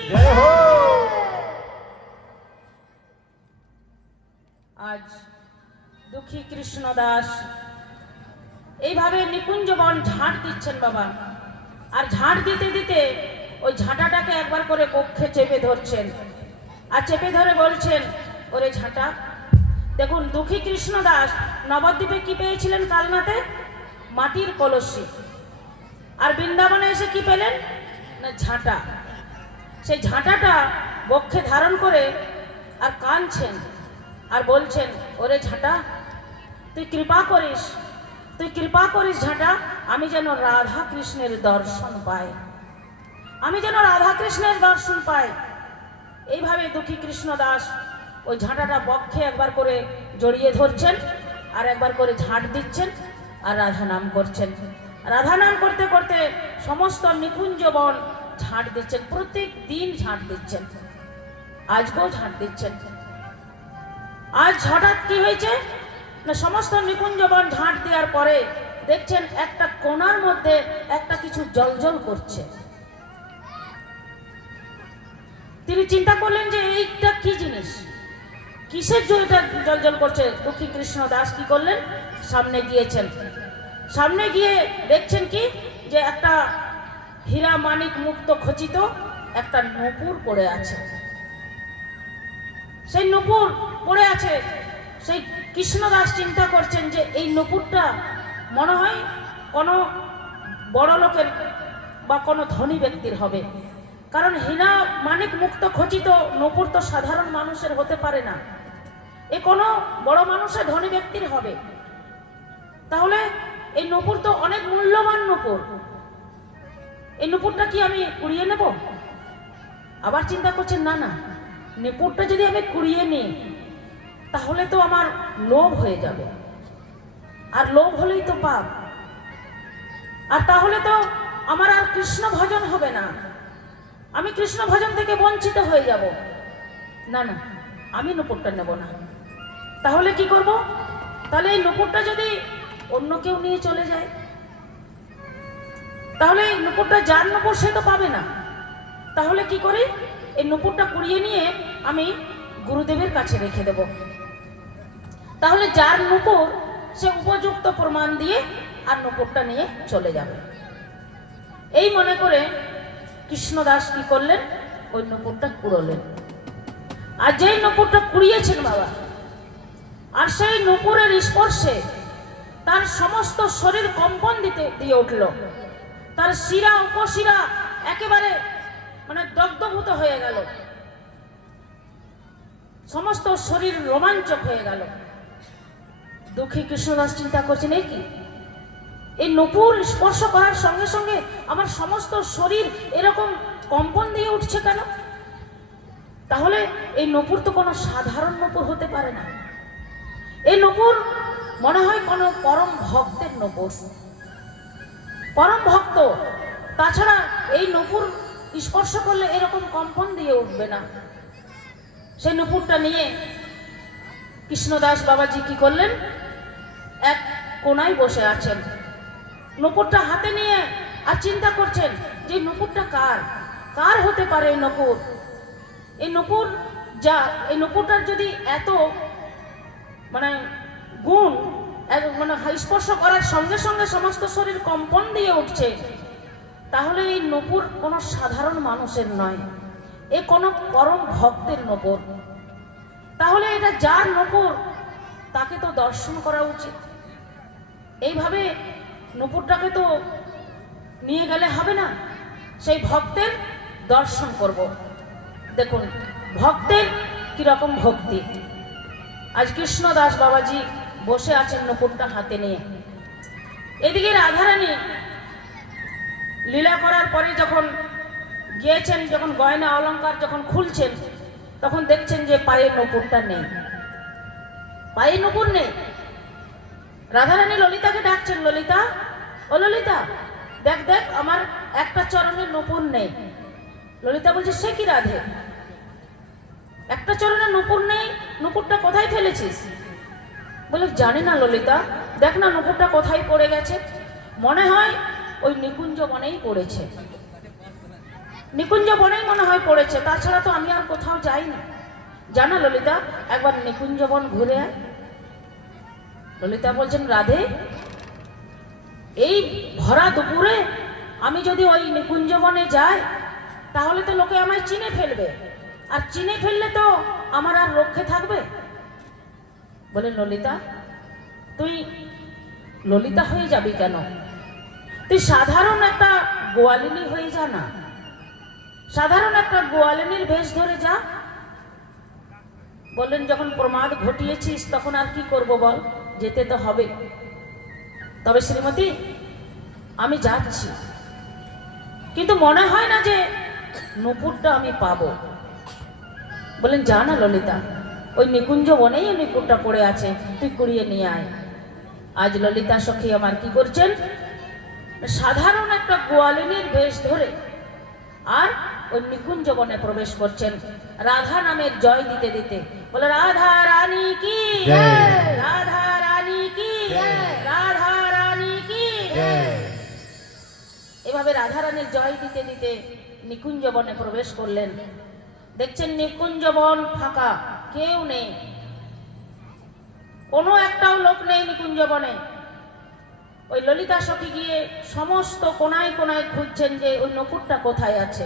জয় হো। আজ দুঃখী কৃষ্ণ দাস এইভাবে নিকুঞ্জ বন ঝাঁট দিচ্ছেন বাবা। আর ঝাঁট দিতে দিতে ওই ঝাঁটাটাকে একবার করে কক্ষে চেপে ধরছেন, আর চেপে ধরে বলছেন, ওরে ঝাঁটা। দেখুন, দুঃখী কৃষ্ণ দাস নবদ্বীপে কি পেয়েছিলেন? কালনাতে মাটির কলসি। আর বৃন্দাবনে এসে কি পেলেন? না, ঝাঁটা। সেই ঝাঁটাটা বক্ষে ধারণ করে আর কাঁদছেন আর বলছেন, ওরে ঝাঁটা, তুই কৃপা করিস, তুই কৃপা করিস ঝাঁটা, আমি যেন রাধা কৃষ্ণের দর্শন পাই, আমি যেন রাধা কৃষ্ণের দর্শন পাই। এইভাবে দুঃখী কৃষ্ণ দাস ওই ঝাঁটাটা বক্ষে একবার করে জড়িয়ে ধরছেন আর একবার করে ঝাঁট দিচ্ছেন আর রাধা নাম করছেন। রাধা নাম করতে করতে সমস্ত নিকুঞ্জ বন ঝাঁট দিচ্ছেন, প্রত্যেক দিন ঝাঁট দিচ্ছেন, আজকেও ঝাঁট দিচ্ছেন। আজ হঠাৎ কি হয়েছে না, সমস্ত নিকুঞ্জ বন ঝাঁট দেওয়ার পরে দেখছেন একটা কোণার মধ্যে একটা কিছু জলজল করছে। তিনি চিন্তা করলেন যে এইটা কি জিনিস, কিসের জন্য এটা জলজল করছে। দুঃখী কৃষ্ণ দাস কি করলেন? সামনে গিয়েছেন। সামনে গিয়ে দেখছেন কি, যে একটা হীরা মানিক মুক্ত খচিত একটা নূপুর পড়ে আছে। সেই নূপুর পড়ে আছে। সেই কৃষ্ণদাস চিন্তা করছেন যে এই নূপুরটা মনে হয় কোনো বড় লোকের বা কোনো ধনী ব্যক্তির হবে, কারণ হীরা মানিক মুক্ত খচিত নূপুর তো সাধারণ মানুষের হতে পারে না, এ কোনো বড় মানুষের ধনী ব্যক্তির হবে। তাহলে এই নূপুর তো অনেক মূল্যবান নূপুর, এই নূপুরটা কি আমি কুড়িয়ে নেব? আবার চিন্তা করছেন, না না, নূপুরটা যদি আমি কুড়িয়ে নিই তাহলে তো আমার লোভ হয়ে যাবে, আর লোভ হলেই তো পাপ, আর তাহলে তো আমার আর কৃষ্ণ ভজন হবে না, আমি কৃষ্ণ ভজন থেকে বঞ্চিত হয়ে যাব। না না, আমি নূপুরটা নেব না। তাহলে কি করব? তাহলে এই নূপুরটা যদি অন্য কেউ নিয়ে চলে যায়, তাহলে এই নূপুরটা যার নূপুর সে তো পাবে না। তাহলে কি করি? এই নূপুরটা কুড়িয়ে নিয়ে আমি গুরুদেবের কাছে রেখে দেব, তাহলে যার নূপুর সে উপযুক্ত প্রমাণ দিয়ে আর নূপুরটা নিয়ে চলে যাবে। এই মনে করে কৃষ্ণদাস কি করলেন? ওই নূপুরটা কুড়োলেন। আর যেই নূপুরটা কুড়িয়েছেন বাবা, আর সেই নূপুরের স্পর্শে তার সমস্ত শরীর কম্পন দিয়ে উঠল, তার শিরা উপশিরা একেবারে মানে দগ্ধভূত হয়ে গেল, সমস্ত শরীর রোমাঞ্চক হয়ে গেল। দুঃখী কৃষ্ণদাস চিন্তা করছেন, এই কি, এই নূপুর স্পর্শ করার সঙ্গে সঙ্গে আমার সমস্ত শরীর এরকম কম্পন দিয়ে উঠছে কেন? তাহলে এই নূপুর তো কোনো সাধারণ নূপুর হতে পারে না, এই নূপুর মনে হয় কোনো পরম ভক্তের নূপুর, পরম ভক্ত। তাছাড়া এই নূপুর স্পর্শ করলে এরকম কম্পন দিয়ে উঠবে না। সেই নূপুরটা নিয়ে কৃষ্ণদাস বাবাজি কি করলেন? এক কোনায় বসে আছেন, নূপুরটা হাতে নিয়ে আর চিন্তা করছেন যে নূপুরটা কার, কার হতে পারে এই নূপুর? এই নূপুর যা, এই নূপুরটার যদি এত মানে গুণ, মানে স্পর্শ করার সঙ্গে সঙ্গে সমস্ত শরীর কম্পন দিয়ে উঠছে, তাহলে এই নূপুর কোনো সাধারণ মানুষের নয়, এ কোনো পরম ভক্তের নূপুর। তাহলে এটা যার নূপুর তাকে তো দর্শন করা উচিত। এইভাবে নূপুরটাকে তো নিয়ে গেলে হবে না, সেই ভক্তের দর্শন করব। দেখুন ভক্তের কিরকম ভক্তি। আজ কৃষ্ণদাস বাবাজি বসে আছেন নূপুরটা হাতে নিয়ে। এদিকে রাধারানী লীলা করার পরে যখন গিয়েছেন, যখন গয়না অলংকার যখন খুলছেন, তখন দেখছেন যে পায়ে নূপুরটা নেই, পায়ে নূপুর নেই। রাধারানী ললিতাকে ডাকছেন, ললিতা, ও ললিতা, দেখ দেখ আমার একটা চরণের নূপুর নেই। ললিতা বলছে, সে কি রাধে, একটা চরণের নূপুর নেই, নূপুরটা কোথায় ফেলেছিস? বলে, জানি না ললিতা, দেখ না নূপুরটা কোথায় পড়ে গেছে, মনে হয় ওই নিকুঞ্জ বনেই পড়েছে। নিকুঞ্জ বনেই মনে হয় পড়েছে, তাছাড়া তো আমি আর কোথাও যাই না। জানা ললিতা, একবার নিকুঞ্জ বন ঘুরে আয়। ললিতা বলছেন, রাধে, এই ভরা দুপুরে আমি যদি ওই নিকুঞ্জ বনে যাই তাহলে তো লোকে আমায় চিনে ফেলবে, আর চিনে ফেললে তো আমার আর রক্ষে থাকবে। বলে, ললিতা, তুই ললিতা হয়ে যাবি কেন? তুই সাধারণ একটা গোয়ালিনী হয়ে যা না, সাধারণ একটা গোয়ালিনীর বেশ ধরে যা। বললেন, যখন প্রমাদ ঘটিয়েছিস তখন আর কি করব বল, যেতে তো হবে। তবে শ্রীমতী, আমি যাচ্ছি, কিন্তু মনে হয় না যে নুপুরটা আমি পাবো। বলেন, যা না ললিতা, ওই নিকুঞ্জ বনেই ওই নুপুরটা পড়ে আছে, তুই কুড়িয়ে নিয়ে আয়। আজ ললিতা সখী আমার কি করছেন, সাধারণ একটা গোয়ালিনীর বেশ ধরে আর ওই নিকুঞ্জ বনে প্রবেশ করছেন, রাধা নামের জয় দিতে দিতে। বলে, রাধা রানী কি, রাধা রানী কি, রাধা রানী কি। এভাবে রাধা রানীর জয় দিতে দিতে নিকুঞ্জ বনে প্রবেশ করলেন। দেখছেন নিকুঞ্জ বন ফাঁকা, কেউ নেই, কোনো একটাও লোক নেই নিকুঞ্জ বনে। ওই ললিতা সখী গিয়ে সমস্ত কোনায় কোনায় খুঁজছেন যে ওই নুপুরটা কোথায় আছে।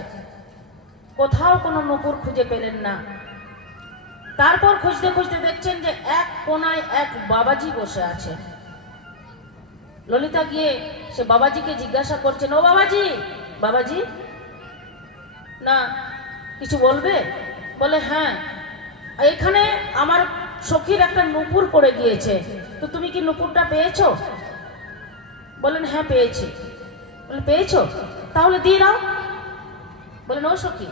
কোথাও কোনো নুপুর খুঁজে পেলেন না। তারপর খুঁজতে খুঁজতে দেখছেন যে এক কোনায় এক বাবাজি বসে আছে। ললিতা গিয়ে সে বাবাজিকে জিজ্ঞাসা করছেন, ও বাবাজি, বাবাজি না কিছু বলবে? বলে, হ্যাঁ, এখানে আমার সখীর একটা নুপুর পড়ে গিয়েছে, তো তুমি কি নুপুরটা পেয়েছো? বলেন, হ্যাঁ পেয়েছি। বলে, পেয়েছো? তাহলে দিয়ে দাও। বলেন, ও সখী,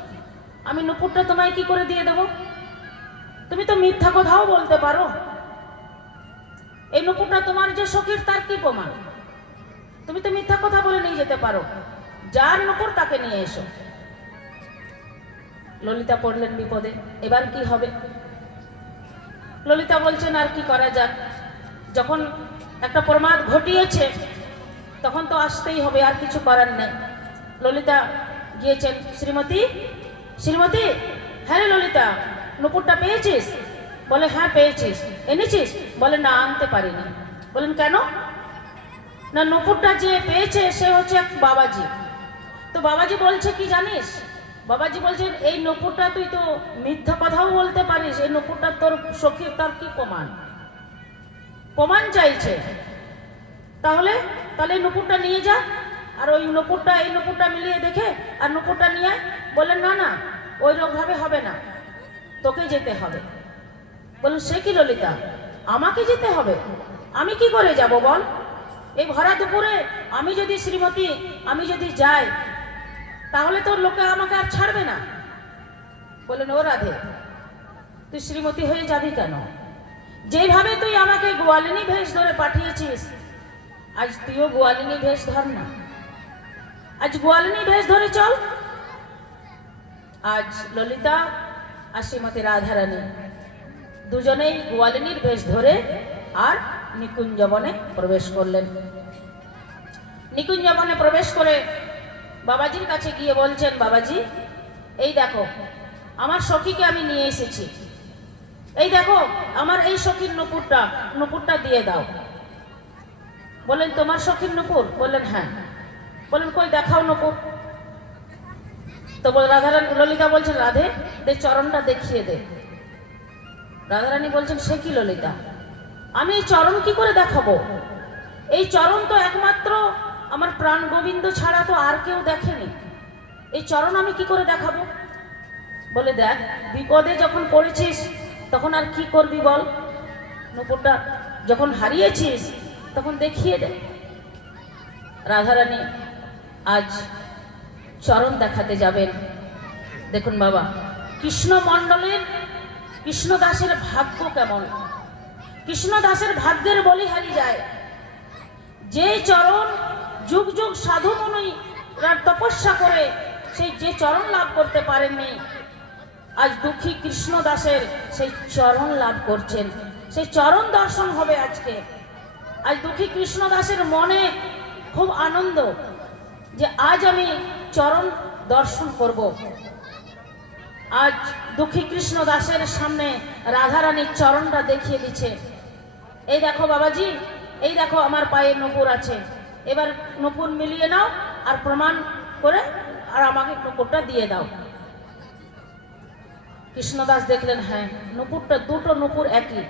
আমি নুপুরটা তোমায় কি করে দিয়ে দেবো? তুমি তো মিথ্যা কথাও বলতে পারো। এই নুপুরটা তোমার যে সখীর তার কি প্রমাণ? তুমি তো মিথ্যা কথা বলে নিয়ে যেতে পারো। যার নুপুর তাকে নিয়ে এসো। ললিতা পড়লেন বিপদে, এবার কি হবে? ললিতা বলছেন, আর কি করা যাক, যখন একটা প্রমাদ ঘটিয়েছে তখন তো আসতেই হবে, আর কিছু করার নেই। ললিতা গিয়েছেন, শ্রীমতী, শ্রীমতী, হ্যাঁ রে ললিতা, নুপুরটা পেয়েছিস? বলে, হ্যাঁ পেয়েছিস। এনেছিস? বলে, না আনতে পারিনি। বলেন, কেন? না, নুপুরটা যে পেয়েছে সে হচ্ছে এক বাবাজি। তো বাবাজি বলছে কি জানিস? বাবাজি বলছেন, এই নুপুরটা তুই তো মিথ্যা কথাও বলতে পারিস, এই নুপুরটা তোর সখীর তার কি প্রমাণ? প্রমাণ চাইছে। তাহলে তাহলে এই নুপুরটা নিয়ে যা, আর ওই নুপুরটা এই নুপুরটা মিলিয়ে দেখে আর নুপুরটা নিয়ে আয়। বললেন, না না, ওই রকমভাবে হবে না, তোকে যেতে হবে। বললেন, সে কি ললিতা, আমাকে যেতে হবে? আমি কি করে যাব বল? এই ভরা দুপুরে আমি যদি শ্রীমতী, আমি যদি যাই তাহলে তোর লোকে আমাকে আর ছাড়বে না। বললেন, ও রাধে, তুই শ্রীমতী হয়ে যাবি কেন? যেভাবে তুই আমাকে গোয়ালিনী ভেষ ধরে পাঠিয়েছিস, আজ তুইও গোয়ালিনী ভেষ ধর না, আজ গোয়ালিনী ভেষ ধরে চল। আজ ললিতা আর শ্রীমতী রাধারানী দুজনেই গোয়ালিনীর ভেষ ধরে আর নিকুঞ্জ বনে প্রবেশ করলেন। নিকুঞ্জ বনে প্রবেশ করে বাবাজির কাছে গিয়ে বলছেন, বাবাজি, এই দেখো আমার সখীকে আমি নিয়ে এসেছি, এই দেখো আমার এই সখীর নুপুরটা দিয়ে দাও। বললেন, তোমার সখীর নুপুর? বললেন, হ্যাঁ। বললেন, কই দেখাও নুপুর। তো রাধারানী, ললিতা বলছেন, রাধে, দে চরণটা দেখিয়ে দে। রাধারানী বলছেন, সে কি ললিতা, আমি এই চরণ কি করে দেখাবো? এই চরণ তো একমাত্র আমার প্রাণ গোবিন্দ ছাড়া তো আর কেউ দেখেনি, এই চরণ আমি কি করে দেখাবো? বলে, দেখ, বিপদে যখন পড়েছিস তখন আর কি করবি বল, নুপুরটা যখন হারিয়েছিস তখন দেখিয়ে দে। রাধারানী আজ চরণ দেখাতে যাবেন। দেখুন বাবা, কৃষ্ণ মণ্ডলের, কৃষ্ণদাসের ভাগ্য কেমন, কৃষ্ণদাসের ভাগ্যের বলিহারি যায়। যে চরণ যুগ যুগ সাধু মুনিরা তপস্যা করে সেই যে চরণ লাভ করতে পারেননি, আজ দুঃখী কৃষ্ণদাসের সেই চরণ লাভ করছেন, সেই চরণ দর্শন হবে আজকে। আজ দুঃখী কৃষ্ণদাসের মনে খুব আনন্দ যে আজ আমি চরণ দর্শন করব। আজ দুঃখী কৃষ্ণ দাসের সামনে রাধারানীর চরণটা দেখিয়ে দিচ্ছে, এই দেখো বাবাজি, এই দেখো আমার পায়ে নূপুর আছে, এবার নূপুর মিলিয়ে নাও আর প্রমাণ করে আর আমাকে নূপুরটা দিয়ে দাও। কৃষ্ণদাস দেখলেন হ্যাঁ নূপুরটা, দুটো নূপুর একই।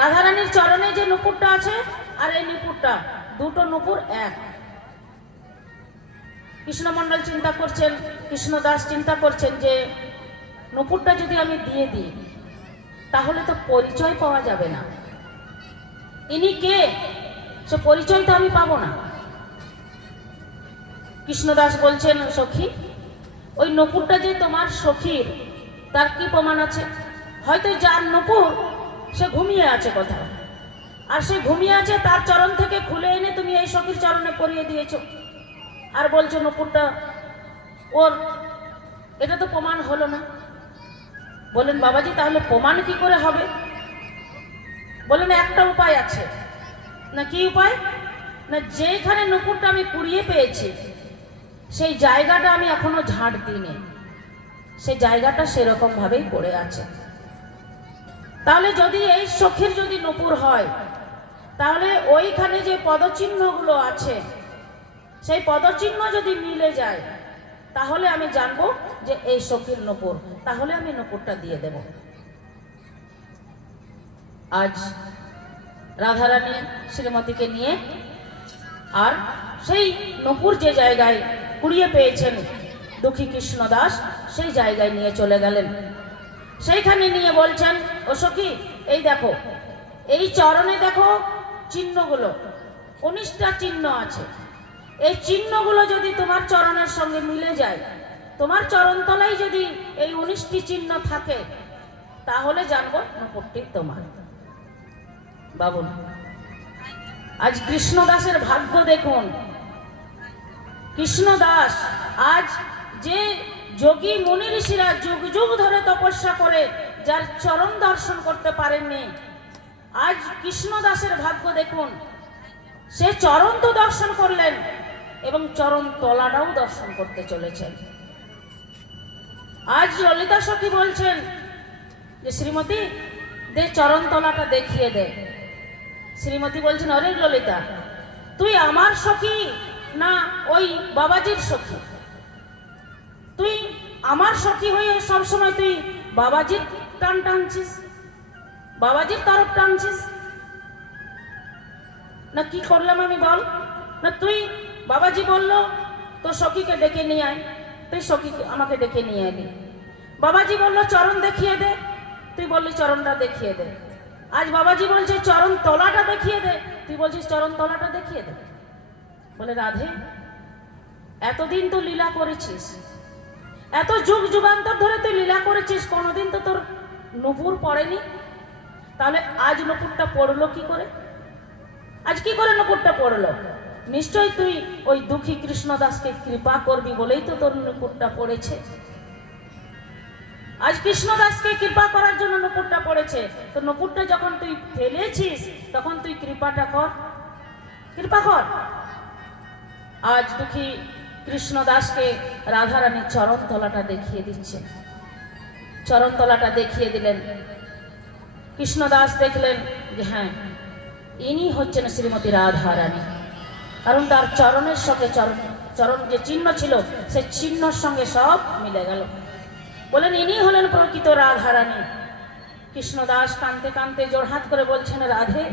রাধারানীর চরণে যে নূপুরটা আছে আর এই নূপুরটা, দুটো নূপুর এক। কৃষ্ণমণ্ডল চিন্তা করছেন, কৃষ্ণদাস চিন্তা করছেন যে নূপুরটা যদি আমি দিয়ে দিই তাহলে তো পরিচয় পাওয়া যাবে না, ইনি কে সে পরিচয় তো আমি পাবো না। কৃষ্ণদাস বলছেন সখী, ওই নূপুরটা যে তোমার সখীর তার কি প্রমাণ আছে? হয়তো যার নূপুর সে ঘুমিয়ে আছে কোথাও, আর সে ঘুমিয়ে আছে তার চরণ থেকে খুলে এনে তুমি এই সখীর চরণে পরিয়ে দিয়েছো আর বলছো নূপুরটা ওর, এটা তো প্রমাণ হলো না। বলেন বাবাজি তাহলে প্রমাণ কি করে হবে? বলেন একটা উপায় আছে। না কি উপায়? না যেখানে নূপুরটা আমি কুড়িয়ে পেয়েছি সেই জায়গাটা আমি এখনো ঝাড় দিইনি, সেই জায়গাটা সেরকম ভাবেই পড়ে আছে। তাহলে যদি এই সখীর যদি নূপুর হয় তাহলে ওইখানে যে পদচিহ্নগুলো আছে সেই পদচিহ্ন যদি মিলে যায় তাহলে আমি জানবো যে এই সখীর নূপুর, তাহলে আমি নূপুরটা দিয়ে দেব। আজ রাধারানী শ্রীমতীকে নিয়ে আর সেই নূপুর যে জায়গায় কুড়িয়ে পেয়েছেন দুঃখী কৃষ্ণদাস সেই জায়গায় নিয়ে চলে গেলেন। সেইখানে নিয়ে বলছেন ও সখী এই দেখো, এই চরণে দেখো চিহ্নগুলো, 19টা চিহ্ন আছে। এই চিহ্নগুলো যদি তোমার চরণের সঙ্গে মিলে যায়, তোমার চরণতলায় যদি এই 19টি চিহ্ন থাকে তাহলে জানবো নূপুরটি তোমার। বাবুন আজ কৃষ্ণদাসের ভাগ্য দেখুন। কৃষ্ণদাস আজ যে যোগী মুনি ঋষিরা যুগ যুগ ধরে তপস্যা করে যার চরণ দর্শন করতে পারেননি, আজ কৃষ্ণদাসের ভাগ্য দেখুন, সে চরণ তো দর্শন করলেন এবং চরণ তলাটাও দর্শন করতে চলেছেন। আজ ললিতা সখী বলছেন যে শ্রীমতী দে চরণ তলাটা দেখিয়ে দে। শ্রীমতী বলছেন অরে ললিতা, তুই আমার সখী না ওই বাবাজির সখী? তুই আমার সখী হয়ে সবসময় তুই বাবাজির টান টানছিস, বাবাজির তরফ টানছিস না? কি করলাম আমি বল? না তুই বাবাজি বললো তোর সখীকে ডেকে নিয়ে আয়, তুই সখীকে আমাকে ডেকে নিয়ে এলি। বাবাজি বললো চরণ দেখিয়ে দে, তুই বললি চরণটা দেখিয়ে দে। আজ বাবাজি বলছে চরণ তলাটা দেখিয়ে দে, তুই বলছিস চরণ তলাটা দেখিয়ে দে। বলে রাধে, এতদিন তো লীলা করেছিস, এত যুগ যুগান্তর ধরে তুই লীলা করেছিস, কোনোদিন তো তোর নূপুর পড়েনি, তাহলে আজ নূপুরটা পড়লো কি করে? আজ কি করে নূপুরটা পড়লো? নিশ্চয় তুই ওই দুঃখী কৃষ্ণদাসকে কৃপা করবি বলেই তো তোর নূপুরটা পড়েছে। আজ কৃষ্ণদাসকে কৃপা করার জন্য নূপুরটা পড়েছে। তো নূপুরটা যখন তুই ফেলেছিস তখন তুই কৃপাটা কর, কৃপা কর। আজ দুঃখী কৃষ্ণদাসকে রাধারানীর চরণ তলাটা দেখিয়ে দিচ্ছে। চরণ তলাটা দেখিয়ে দিলেন। কৃষ্ণদাস দেখলেন যে হ্যাঁ ইনি হচ্ছেন শ্রীমতী রাধারানী, কারণ তার চরণের সঙ্গে চরণ যে চিহ্ন ছিল সে চিহ্নর সঙ্গে সব মিলে গেল। বলেন ইনি হলেন প্রকৃত রাধারানী। কৃষ্ণদাস কাঁদতে কাঁদতে জোড়হাত করে বলছেন রাধে,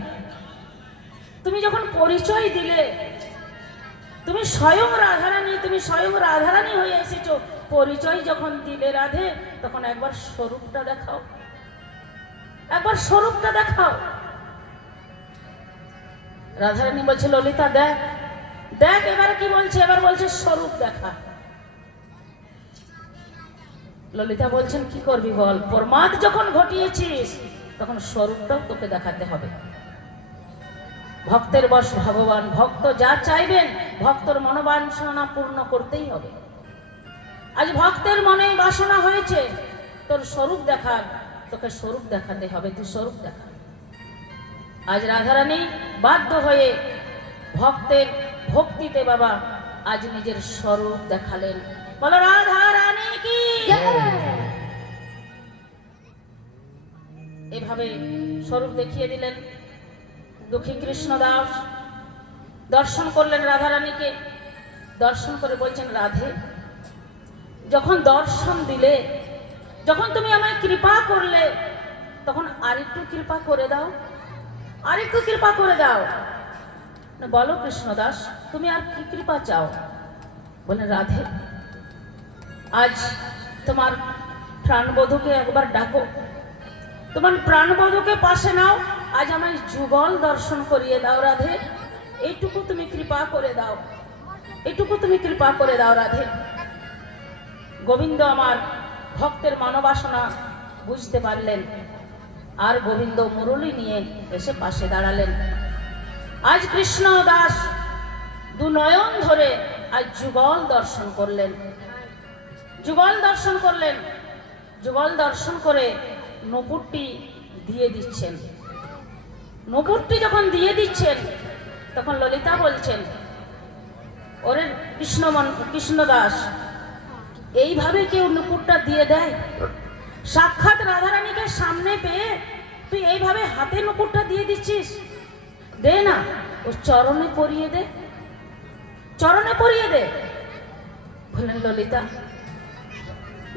তুমি যখন পরিচয় দিলে, তুমি স্বয়ং রাধারানী, তুমি স্বয়ং রাধারানী হয়ে এসেছো, পরিচয় যখন দিলে রাধে, তখন একবার স্বরূপটা দেখাও, একবার স্বরূপটা দেখাও। রাধারানী বলছে ললিতা দেখ দেখ, এবার কি বলছে? এবার বলছে স্বরূপ দেখা। ললিতা বলছেন কি করবি বল, প্রমাদ যখন ঘটিয়েছিস তখন স্বরূপটাও তোকে দেখাতে হবে। ভক্তের বশ ভগবান, ভক্ত যা চাইবেন ভক্তর মনোবাসনা পূর্ণ করতেই হবে। আজ ভক্তের মনে বাসনা হয়েছে তোর স্বরূপ দেখা, তোকে স্বরূপ দেখাতে হবে, তুই স্বরূপ দেখা। আজ রাধারানী বাধ্য হয়ে ভক্তের ভক্তিতে বাবা আজ নিজের স্বরূপ দেখালেন। বলো রাধা রানী কি। এভাবে স্বরূপ দেখিয়ে দিলেন দুঃখী কৃষ্ণদাস। দর্শন করলেন রাধা রানীকে, দর্শন করে বলছেন, রাধে, যখন দর্শন দিলে, যখন তুমি আমায় কৃপা করলে, তখন আরেকটু কৃপা করে দাও, আরেকটু কৃপা করে দাও। বলো কৃষ্ণদাস, তুমি আর কি কৃপা চাও? বলে, রাধে, আজ তোমার প্রাণবধূকে একবার ডাকো, তোমার প্রাণবধূকে পাশে নাও, আজ আমায় যুগল দর্শন করিয়ে দাও রাধে, এইটুকু তুমি কৃপা করে দাও, এইটুকু তুমি কৃপা করে দাও রাধে। গোবিন্দ আমার ভক্তের মনোবাসনা বুঝতে পারলেন, আর গোবিন্দ মুরলী নিয়ে এসে পাশে দাঁড়ালেন। আজ কৃষ্ণ দাস দু নয়ন ধরে আজ যুগল দর্শন করলেন, যুগল দর্শন করলেন। যুগল দর্শন করে নূপুরটি দিয়ে দিচ্ছেন। নূপুরটি যখন দিয়ে দিচ্ছেন, তখন ললিতা বলছেন, ওরে কৃষ্ণদাস, এইভাবে কেউ নূপুরটা দিয়ে দেয়? সাক্ষাৎ রাধারানীকে সামনে পেয়ে তুই এইভাবে হাতে নূপুরটা দিয়ে দিচ্ছিস? দে না, ও চরণে পরিয়ে দে, চরণে পরিয়ে দে। বললেন, ললিতা,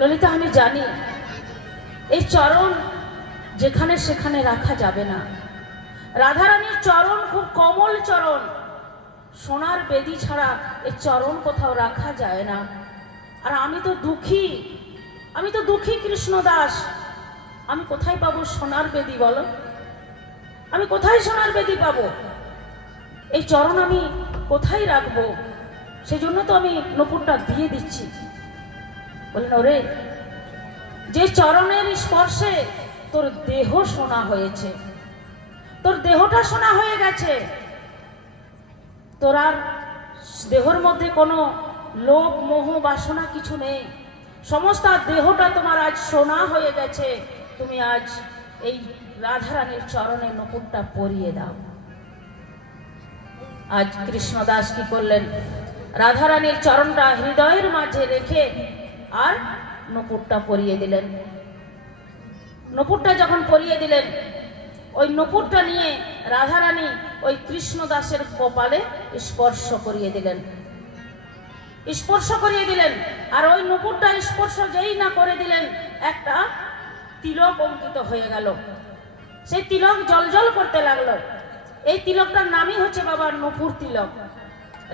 ললিতা, আমি জানি এই চরণ যেখানে সেখানে রাখা যাবে না। রাধারানীর চরণ খুব কোমল চরণ, সোনার বেদি ছাড়া এই চরণ কোথাও রাখা যায় না। আর আমি তো দুঃখী, আমি তো দুঃখী কৃষ্ণদাস, আমি কোথায় পাবো সোনার বেদি বলো? আমি কোথায় সোনার বেদি পাবো? এই চরণ আমি কোথায় রাখবো? সেজন্য তো আমি নূপুরটা দিয়ে দিচ্ছি। বললেন, ওরে, যে চরণের স্পর্শে তোর দেহ সোনা হয়েছে, তোর দেহটা সোনা হয়ে গেছে, তোর আর দেহর মধ্যে কোনো লোভ মোহ বাসনা কিছু নেই, সমস্ত দেহটা তোমার আজ সোনা হয়ে গেছে, তুমি আজ এই রাধারানীর চরণে নূপুরটা পরিয়ে দাও। আজ কৃষ্ণদাস কি করলেন? রাধারানীর চরণটা হৃদয়ের মাঝে রেখে আর নূপুরটা পরিয়ে দিলেন। নূপুরটা যখন পরিয়ে দিলেন, ওই নূপুরটা নিয়ে রাধারানী ওই কৃষ্ণদাসের কপালে স্পর্শ করিয়ে দিলেন, স্পর্শ করিয়ে দিলেন। আর ওই নূপুরটা স্পর্শ যেই না করে দিলেন, একটা তিলক অঙ্কিত হয়ে গেল। সেই তিলক জলজল করতে লাগলো। এই তিলকটার নামই হচ্ছে বাবা নূপুর তিলক।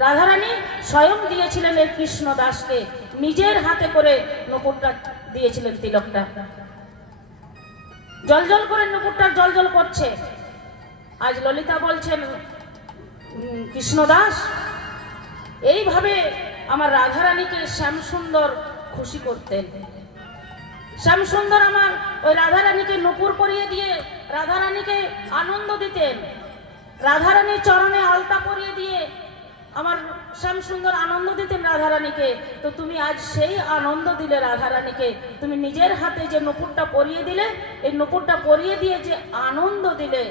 রাধারানী স্বয়ং দিয়েছিলেন এই কৃষ্ণদাসকে, নিজের হাতে করে নূপুরটা দিয়েছিলেন, তিলকটা জলজল করে নূপুরটা জলজল করছে। আজ ললিতা বলছেন, কৃষ্ণদাস, এইভাবে আমার রাধারানীকে শ্যামসুন্দর খুশি করতেন। শ্যামসুন্দর আমার ওই রাধারানীকে নূপুর পরিয়ে দিয়ে রাধারানীকে আনন্দ দিতেন। রাধারানীর চরণে আলতা পরিয়ে দিয়ে আমার শ্যামসুন্দর আনন্দ দিতেন রাধারানীকে। তো তুমি আজ সেই আনন্দ দিলে রাধারানীকে, তুমি নিজের হাতে যে নূপুরটা পরিয়ে দিলে, এই নূপুরটা পরিয়ে দিয়ে যে আনন্দ দিলে,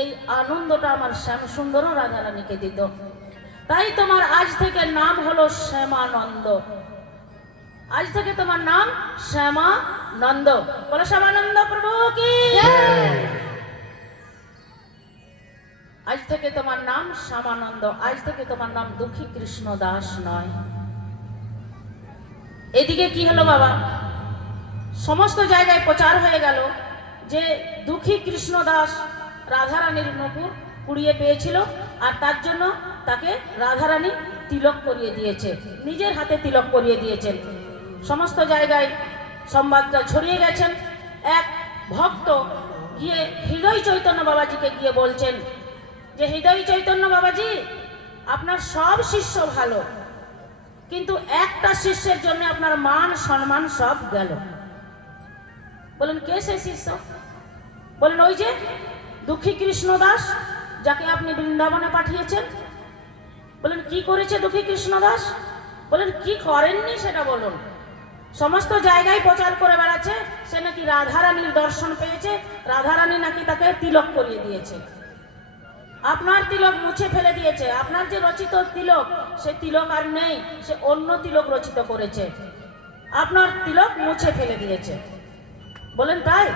এই আনন্দটা আমার শ্যামসুন্দরও রাধারানীকে দিত। তাই তোমার আজ থেকে নাম হলো শ্যামানন্দ। আজ থেকে তোমার নাম শ্যামানন্দ। বলো শ্যামানন্দ প্রভু কি। আজ থেকে তোমার নাম শ্যামানন্দ, আজ থেকে তোমার নাম দুঃখী কৃষ্ণদাস নয়। এদিকে কি হলো বাবা? সমস্ত জায়গায় প্রচার হয়ে গেল যে দুঃখী কৃষ্ণদাস রাধারানীর নূপুর কুড়িয়ে পেয়েছিল, আর তার জন্য তাকে রাধারানী তিলক করিয়ে দিয়েছে, নিজের হাতে তিলক করিয়ে দিয়েছেন। সমস্ত জায়গায় সংবাদটা ছড়িয়ে গেছেন। এক ভক্ত গিয়ে হৃদয় চৈতন্য বাবাজিকে গিয়ে বলছেন যে, হৃদয় চৈতন্য বাবাজি, আপনার সব শিষ্য ভালো, কিন্তু একটা শিষ্যের জন্য আপনার মান সম্মান সব গেল। বলেন, কে সে শিষ্য? বলেন, ওই যে দুঃখী কৃষ্ণদাস, যাকে আপনি বৃন্দাবনে পাঠিয়েছেন। বলেন, কি করেছে দুঃখী কৃষ্ণদাস? বলেন, কি করেননি সেটা বলুন। সমস্ত জায়গায় প্রচার করে বেড়াচ্ছে সে নাকি রাধারানীর দর্শন পেয়েছে, রাধারানী নাকি তাকে তিলক করিয়ে দিয়েছে। আপনার তিলক মুছে ফেলে দিয়েছে। আপনার যে রচিত তিলক, সে তিলক আর নেই, সে অন্য তিলক রচিত করেছে। আপনার তিলক মুছে ফেলে দিয়েছে। বলেন তাই?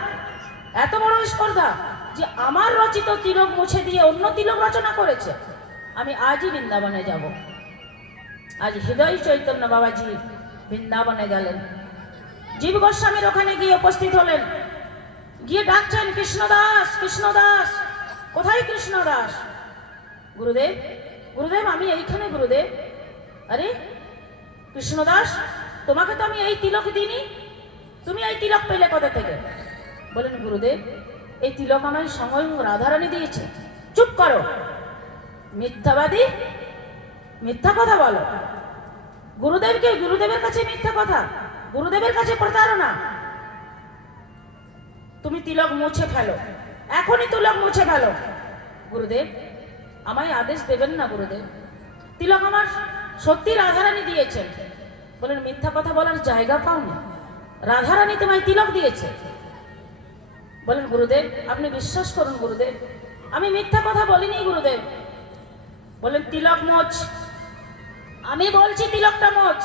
এত বড় স্পর্ধা যে আমার রচিত তিলক মুছে দিয়ে অন্য তিলক রচনা করেছে। আমি আজই বৃন্দাবনে যাব। আজ হৃদয় চৈতন্য বাবাজি বৃন্দাবনে গেলেন। জীব গোস্বামীর ওখানে গিয়ে উপস্থিত হলেন। গিয়ে ডাকছেন, কৃষ্ণদাস, কৃষ্ণদাস, কোথায় কৃষ্ণদাস? গুরুদেব, গুরুদেব আমি এইখানে গুরুদেব। আরে কৃষ্ণদাস, তোমাকে তো আমি এই তিলক দিইনি, তুমি এই তিলক পেলে কোথা থেকে? বলেন গুরুদেব, এই তিলক আমায় স্বয়ং রাধারানী দিয়েছে। চুপ করো, মিথ্যাবাদী, মিথ্যা কথা বলো। গুরুদেবকে, গুরুদেবের কাছে মিথ্যা কথা, গুরুদেবের কাছে প্রতারণা। তুমি তিলক মুছে ফেলো, এখনই তিলক মুছে ফেলো। গুরুদেব আমায় আদেশ দেবেন না গুরুদেব, তিলক আমার সত্যি রাধারানী দিয়েছেন। বলেন মিথ্যা কথা বলার জায়গা পাওনি, রাধারানী তোমায় তিলক দিয়েছে। বলেন গুরুদেব আপনি বিশ্বাস করুন গুরুদেব, আমি মিথ্যা কথা বলিনি গুরুদেব। বলেন তিলক মোচ, আমি বলছি তিলকটা মোচ।